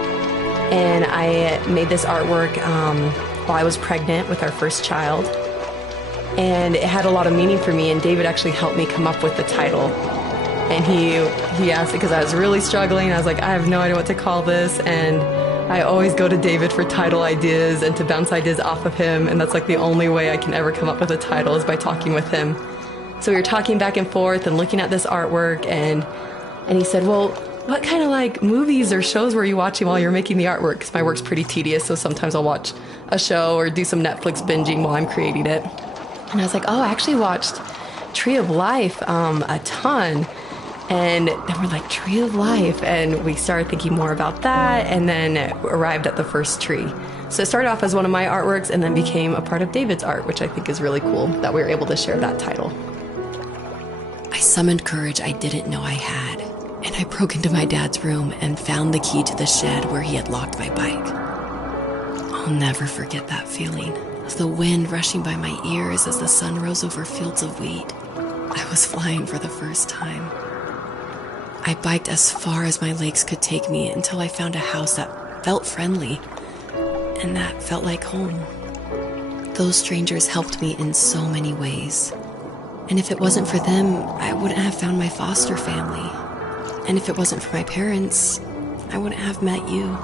And I made this artwork while I was pregnant with our first child. And it had a lot of meaning for me, and David actually helped me come up with the title. And he asked it because I was really struggling. I was like, I have no idea what to call this. And I always go to David for title ideas and to bounce ideas off of him. And that's like the only way I can ever come up with a title is by talking with him. So we were talking back and forth and looking at this artwork, and he said, well, what kind of like movies or shows were you watching while you're making the artwork? Because my work's pretty tedious, so sometimes I'll watch a show or do some Netflix binging while I'm creating it. And I was like, oh, I actually watched Tree of Life a ton. And then we're like, Tree of Life. And we started thinking more about that, and then arrived at the first tree. So it started off as one of my artworks and then became a part of David's art, which I think is really cool that we were able to share that title. I summoned courage I didn't know I had, and I broke into my dad's room and found the key to the shed where he had locked my bike. I'll never forget that feeling of the wind rushing by my ears as the sun rose over fields of wheat. I was flying for the first time. I biked as far as my legs could take me until I found a house that felt friendly and that felt like home. Those strangers helped me in so many ways. And if it wasn't for them, I wouldn't have found my foster family. And if it wasn't for my parents, I wouldn't have met you.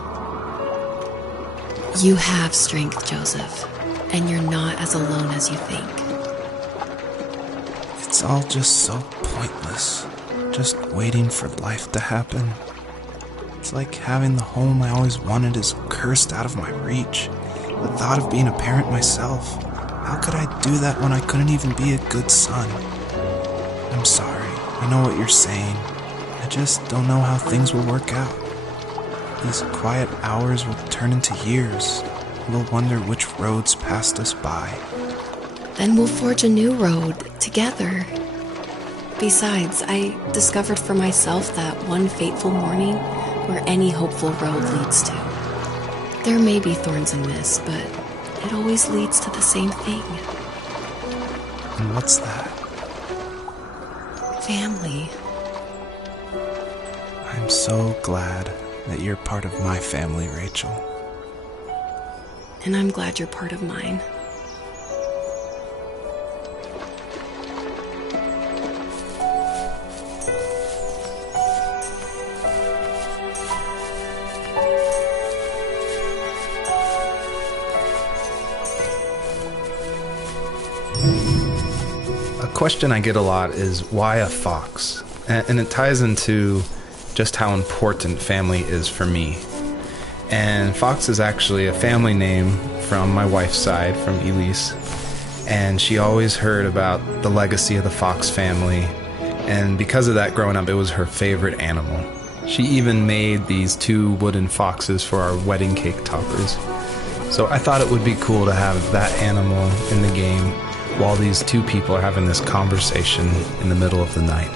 You have strength, Joseph, and you're not as alone as you think. It's all just so pointless. Just waiting for life to happen. It's like having the home I always wanted is cursed out of my reach. The thought of being a parent myself. How could I do that when I couldn't even be a good son? I'm sorry. I know what you're saying. I just don't know how things will work out. These quiet hours will turn into years. We'll wonder which roads passed us by. Then we'll forge a new road together. Besides, I discovered for myself that one fateful morning where any hopeful road leads to. There may be thorns in this, but it always leads to the same thing. And what's that? Family. I'm so glad that you're part of my family, Rachel. And I'm glad you're part of mine. A question I get a lot is why a fox? And it ties into just how important family is for me. And Fox is actually a family name from my wife's side, from Elise. And she always heard about the legacy of the Fox family. And because of that, growing up, it was her favorite animal. She even made these 2 wooden foxes for our wedding cake toppers. So I thought it would be cool to have that animal in the game while these 2 people are having this conversation in the middle of the night.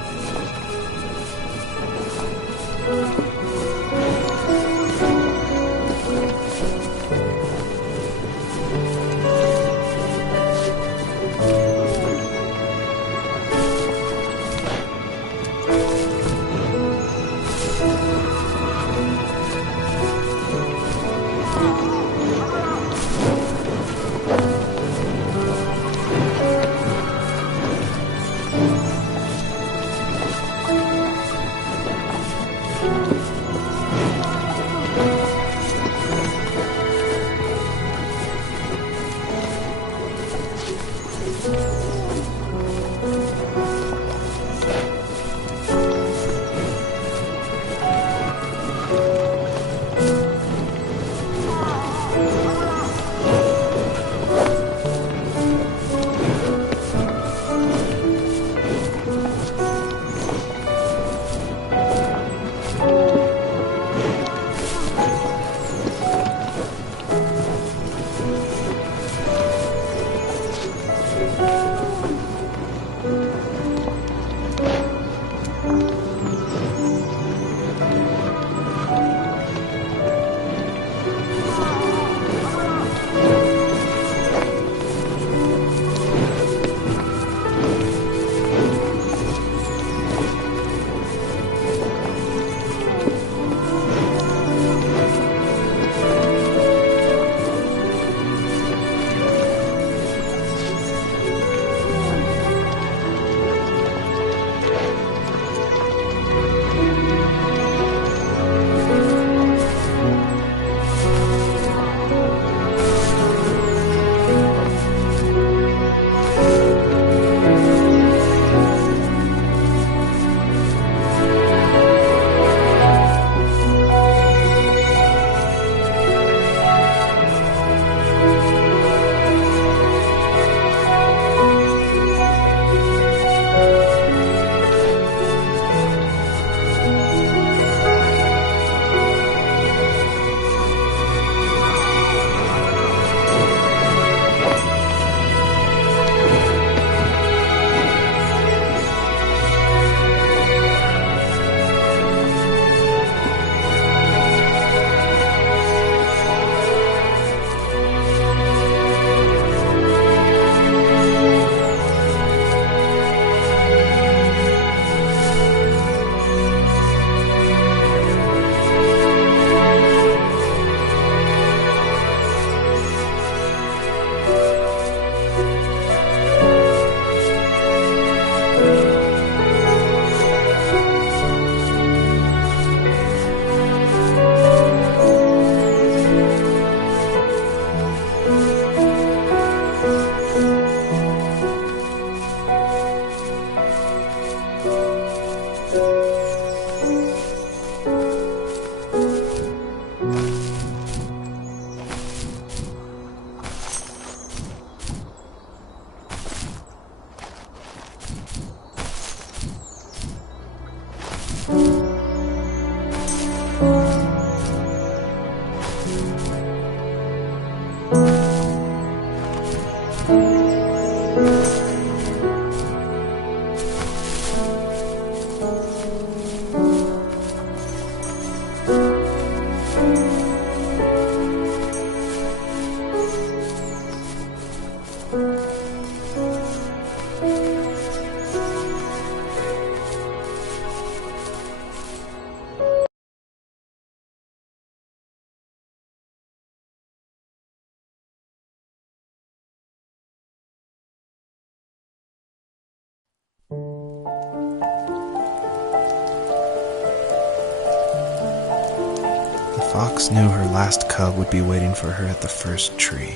The fox knew her last cub would be waiting for her at the first tree.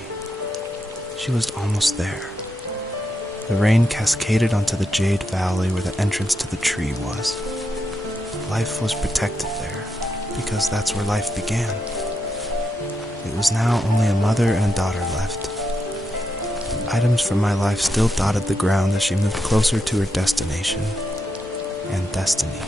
She was almost there. The rain cascaded onto the jade valley where the entrance to the tree was. Life was protected there, because that's where life began. It was now only a mother and a daughter left. Items from my life still dotted the ground as she moved closer to her destination and destiny.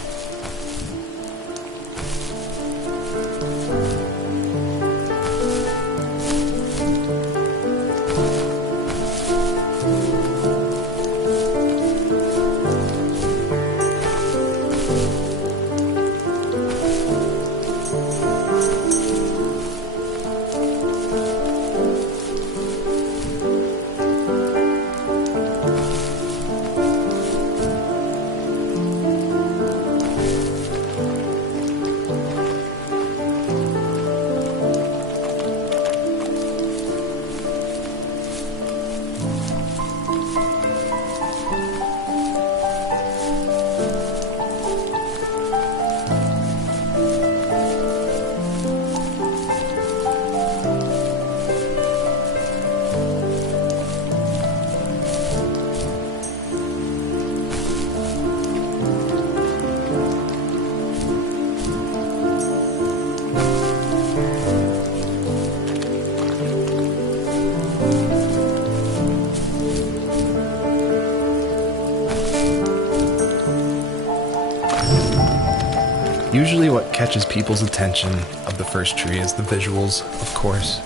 Usually what catches people's attention of the first tree is the visuals, of course.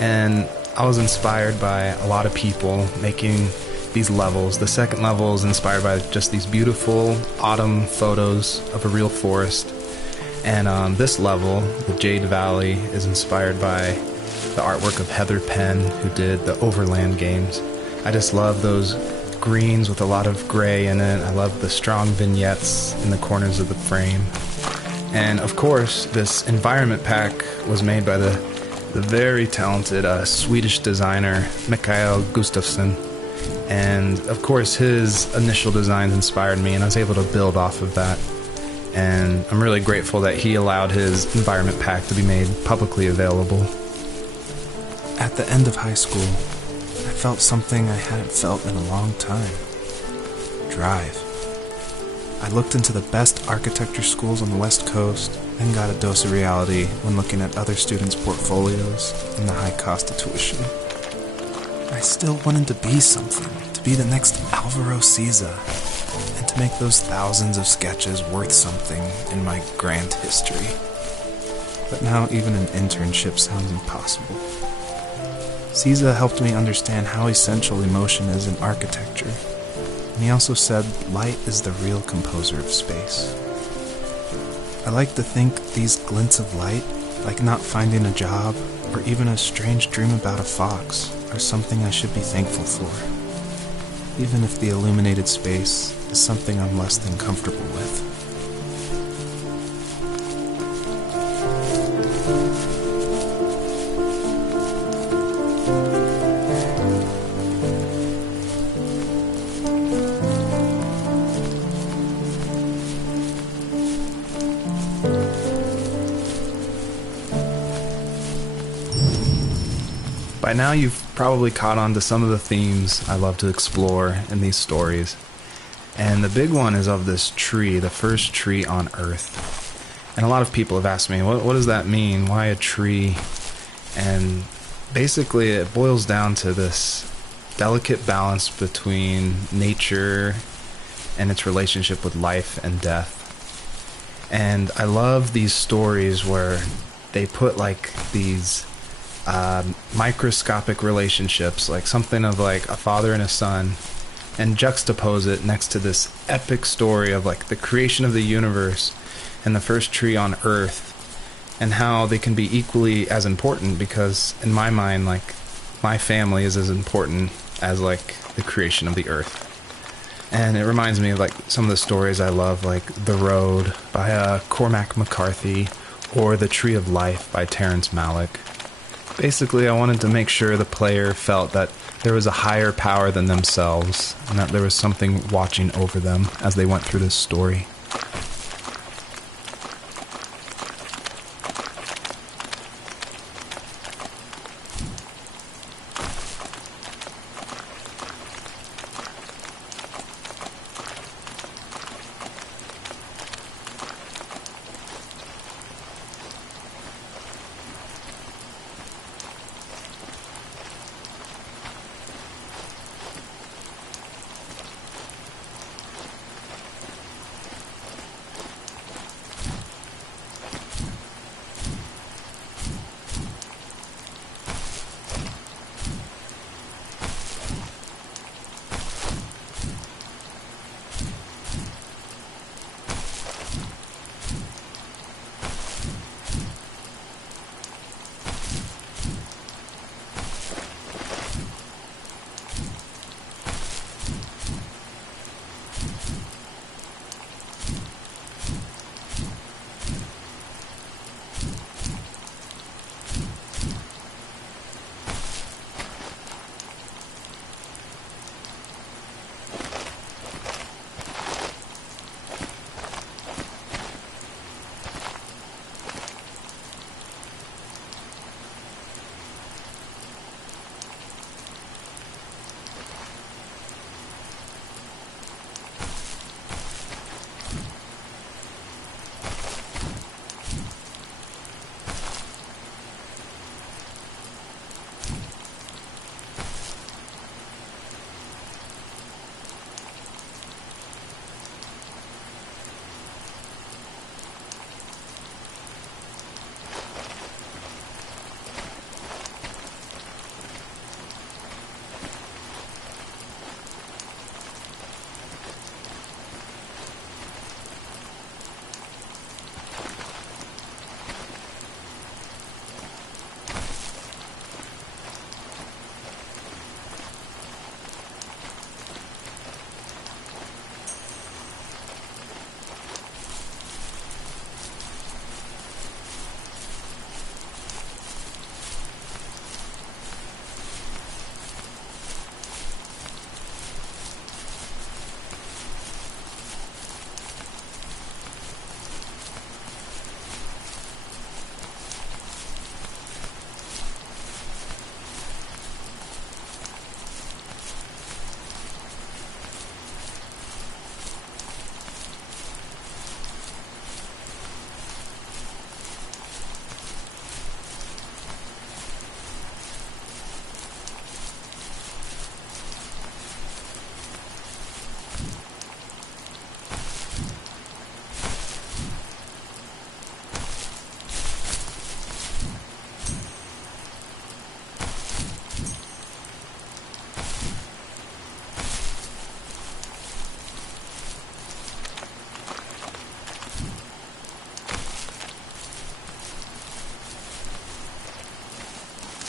And I was inspired by a lot of people making these levels. The second level is inspired by just these beautiful autumn photos of a real forest. And this level, the Jade Valley, is inspired by the artwork of Heather Penn, who did the Overland games. I just love those greens with a lot of gray in it. I love the strong vignettes in the corners of the frame. And of course, this environment pack was made by the very talented Swedish designer Mikael Gustafsson. And of course, his initial designs inspired me, and I was able to build off of that. And I'm really grateful that he allowed his environment pack to be made publicly available. At the end of high school, I felt something I hadn't felt in a long time. Drive. I looked into the best architecture schools on the West Coast, and got a dose of reality when looking at other students' portfolios and the high cost of tuition. I still wanted to be something, to be the next Alvaro Siza, and to make those thousands of sketches worth something in my grand history. But now even an internship sounds impossible. Siza helped me understand how essential emotion is in architecture. And he also said light is the real composer of space. I like to think these glints of light, like not finding a job, or even a strange dream about a fox, are something I should be thankful for, even if the illuminated space is something I'm less than comfortable with. By now you've probably caught on to some of the themes I love to explore in these stories. And the big one is of this tree, the first tree on Earth. And a lot of people have asked me, what does that mean? Why a tree? And basically it boils down to this delicate balance between nature and its relationship with life and death. And I love these stories where they put like these microscopic relationships, like something of like a father and a son, and juxtapose it next to this epic story of like the creation of the universe and the first tree on Earth, and how they can be equally as important, because in my mind, like, my family is as important as like the creation of the Earth. And it reminds me of like some of the stories I love, like The Road by Cormac McCarthy, or The Tree of Life by Terrence Malick. Basically, I wanted to make sure the player felt that there was a higher power than themselves, and that there was something watching over them as they went through this story.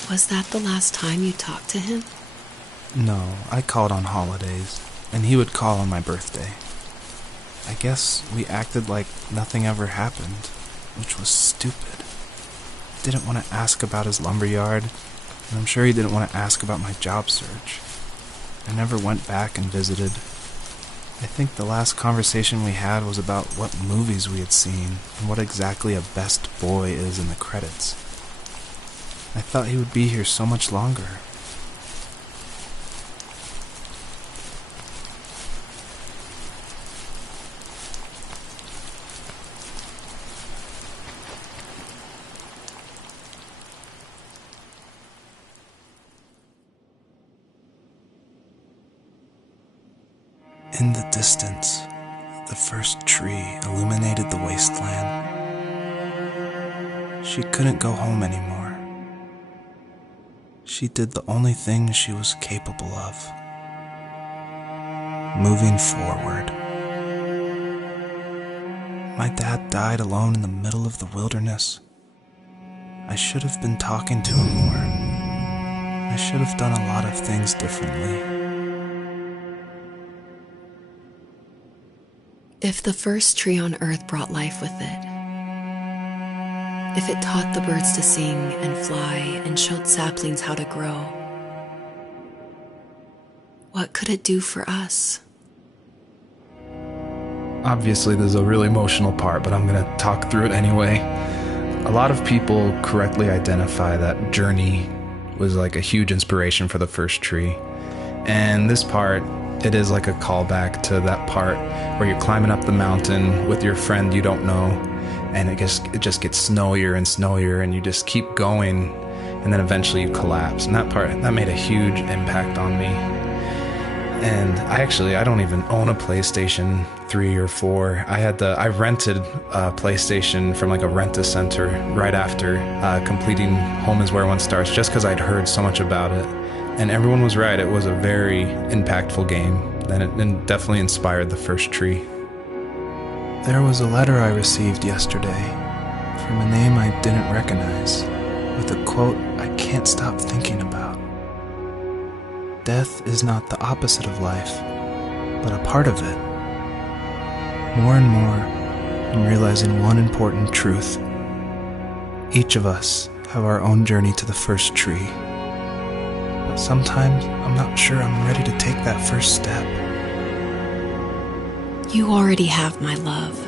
Was that the last time you talked to him? No, I called on holidays, and he would call on my birthday. I guess we acted like nothing ever happened, which was stupid. Didn't want to ask about his lumberyard, and I'm sure he didn't want to ask about my job search. I never went back and visited. I think the last conversation we had was about what movies we had seen and what exactly a best boy is in the credits. I thought he would be here so much longer. In the distance, the first tree illuminated the wasteland. She couldn't go home anymore. She did the only thing she was capable of. Moving forward. My dad died alone in the middle of the wilderness. I should have been talking to him more. I should have done a lot of things differently. If the first tree on earth brought life with it, if it taught the birds to sing and fly and showed saplings how to grow, what could it do for us? Obviously, there's a really emotional part, but I'm going to talk through it anyway. A lot of people correctly identify that Journey was like a huge inspiration for the first tree. And this part, it is like a callback to that part where you're climbing up the mountain with your friend you don't know, and it just gets snowier and snowier, and you just keep going, and then eventually you collapse. And that part, that made a huge impact on me. And I don't even own a PlayStation 3 or 4. I rented a PlayStation from like a rent-a-center right after completing Home is Where One Starts, just because I'd heard so much about it. And everyone was right, it was a very impactful game, and it definitely inspired the first tree. There was a letter I received yesterday from a name I didn't recognize, with a quote I can't stop thinking about. Death is not the opposite of life, but a part of it. More and more, I'm realizing one important truth. Each of us have our own journey to the first tree. But sometimes I'm not sure I'm ready to take that first step. You already have my love.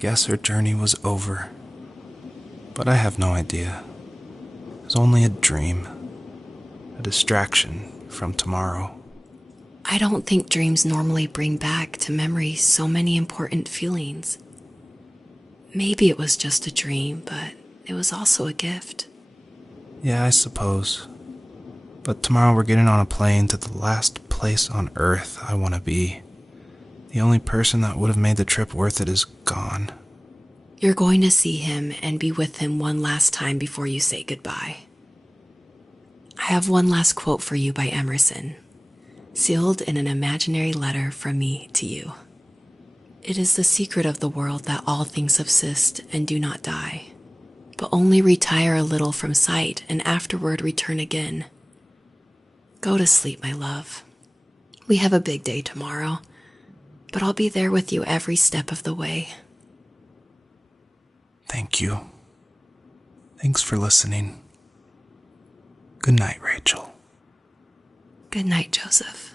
guess her journey was over. But I have no idea. It was only a dream. A distraction from tomorrow. I don't think dreams normally bring back to memory so many important feelings. Maybe it was just a dream, but it was also a gift. Yeah, I suppose. But tomorrow we're getting on a plane to the last place on Earth I want to be. The only person that would have made the trip worth it is gone. You're going to see him and be with him one last time before you say goodbye. I have one last quote for you by Emerson, sealed in an imaginary letter from me to you. It is the secret of the world that all things subsist and do not die, but only retire a little from sight and afterward return again. Go to sleep, my love. We have a big day tomorrow, but I'll be there with you every step of the way. Thank you. Thanks for listening. Good night, Rachel. Good night, Joseph.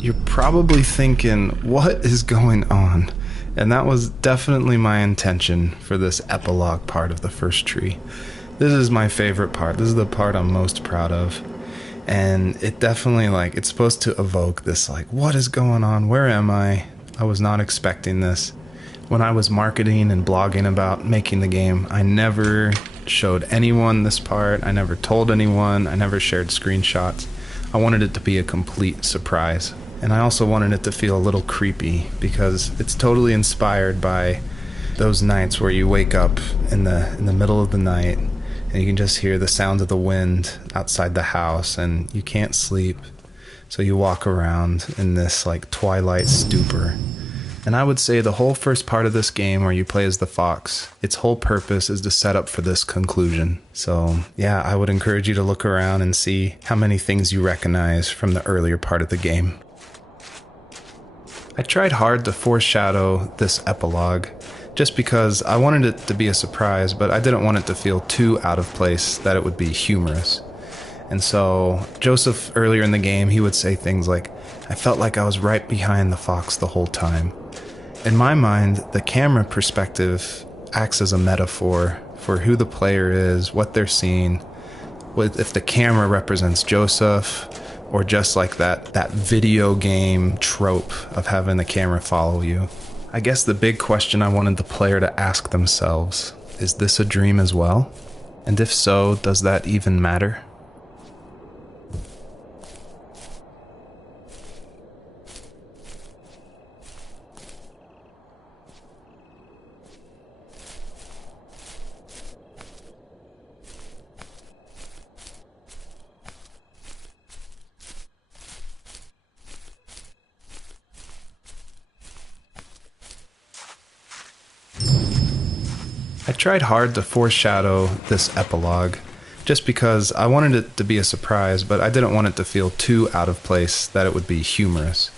You're probably thinking, what is going on? And that was definitely my intention for this epilogue part of the first tree. This is my favorite part. This is the part I'm most proud of. And it definitely, it's supposed to evoke this, what is going on? Where am I? I was not expecting this. When I was marketing and blogging about making the game, I never showed anyone this part. I never told anyone. I never shared screenshots. I wanted it to be a complete surprise. And I also wanted it to feel a little creepy because it's totally inspired by those nights where you wake up in the middle of the night and you can just hear the sounds of the wind outside the house and you can't sleep. So you walk around in this twilight stupor. And I would say the whole first part of this game where you play as the fox, its whole purpose is to set up for this conclusion. So yeah, I would encourage you to look around and see how many things you recognize from the earlier part of the game. I tried hard to foreshadow this epilogue just because I wanted it to be a surprise, but I didn't want it to feel too out of place that it would be humorous. And so Joseph, earlier in the game, he would say things like, I felt like I was right behind the fox the whole time. In my mind, the camera perspective acts as a metaphor for who the player is, what they're seeing, if the camera represents Joseph, or just that video game trope of having the camera follow you. I guess the big question I wanted the player to ask themselves, is this a dream as well? And if so, does that even matter? I tried hard to foreshadow this epilogue just because I wanted it to be a surprise, but I didn't want it to feel too out of place that it would be humorous.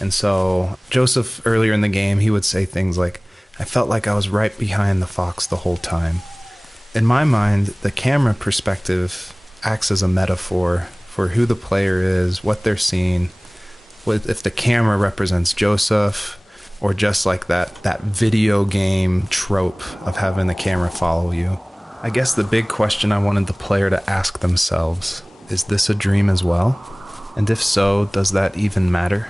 And so Joseph, earlier in the game, he would say things like, I felt like I was right behind the fox the whole time. In my mind, the camera perspective acts as a metaphor for who the player is, what they're seeing, if the camera represents Joseph, or just like that video game trope of having the camera follow you. I guess the big question I wanted the player to ask themselves, is this a dream as well? And if so, does that even matter?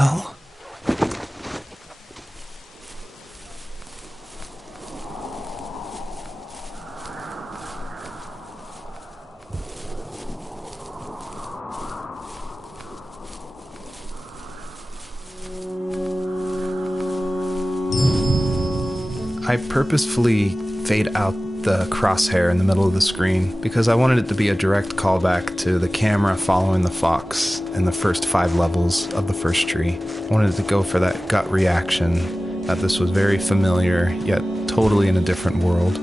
hell? I purposefully fade out the crosshair in the middle of the screen because I wanted it to be a direct callback to the camera following the fox in the first 5 levels of the first tree. I wanted to go for that gut reaction that this was very familiar, yet totally in a different world.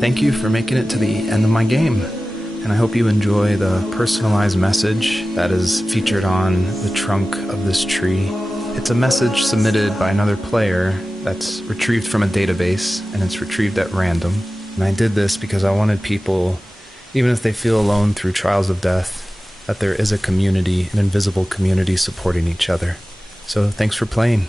Thank you for making it to the end of my game, and I hope you enjoy the personalized message that is featured on the trunk of this tree. It's a message submitted by another player that's retrieved from a database, and it's retrieved at random. And I did this because I wanted people, even if they feel alone through trials of death, that there is a community, an invisible community supporting each other. So thanks for playing.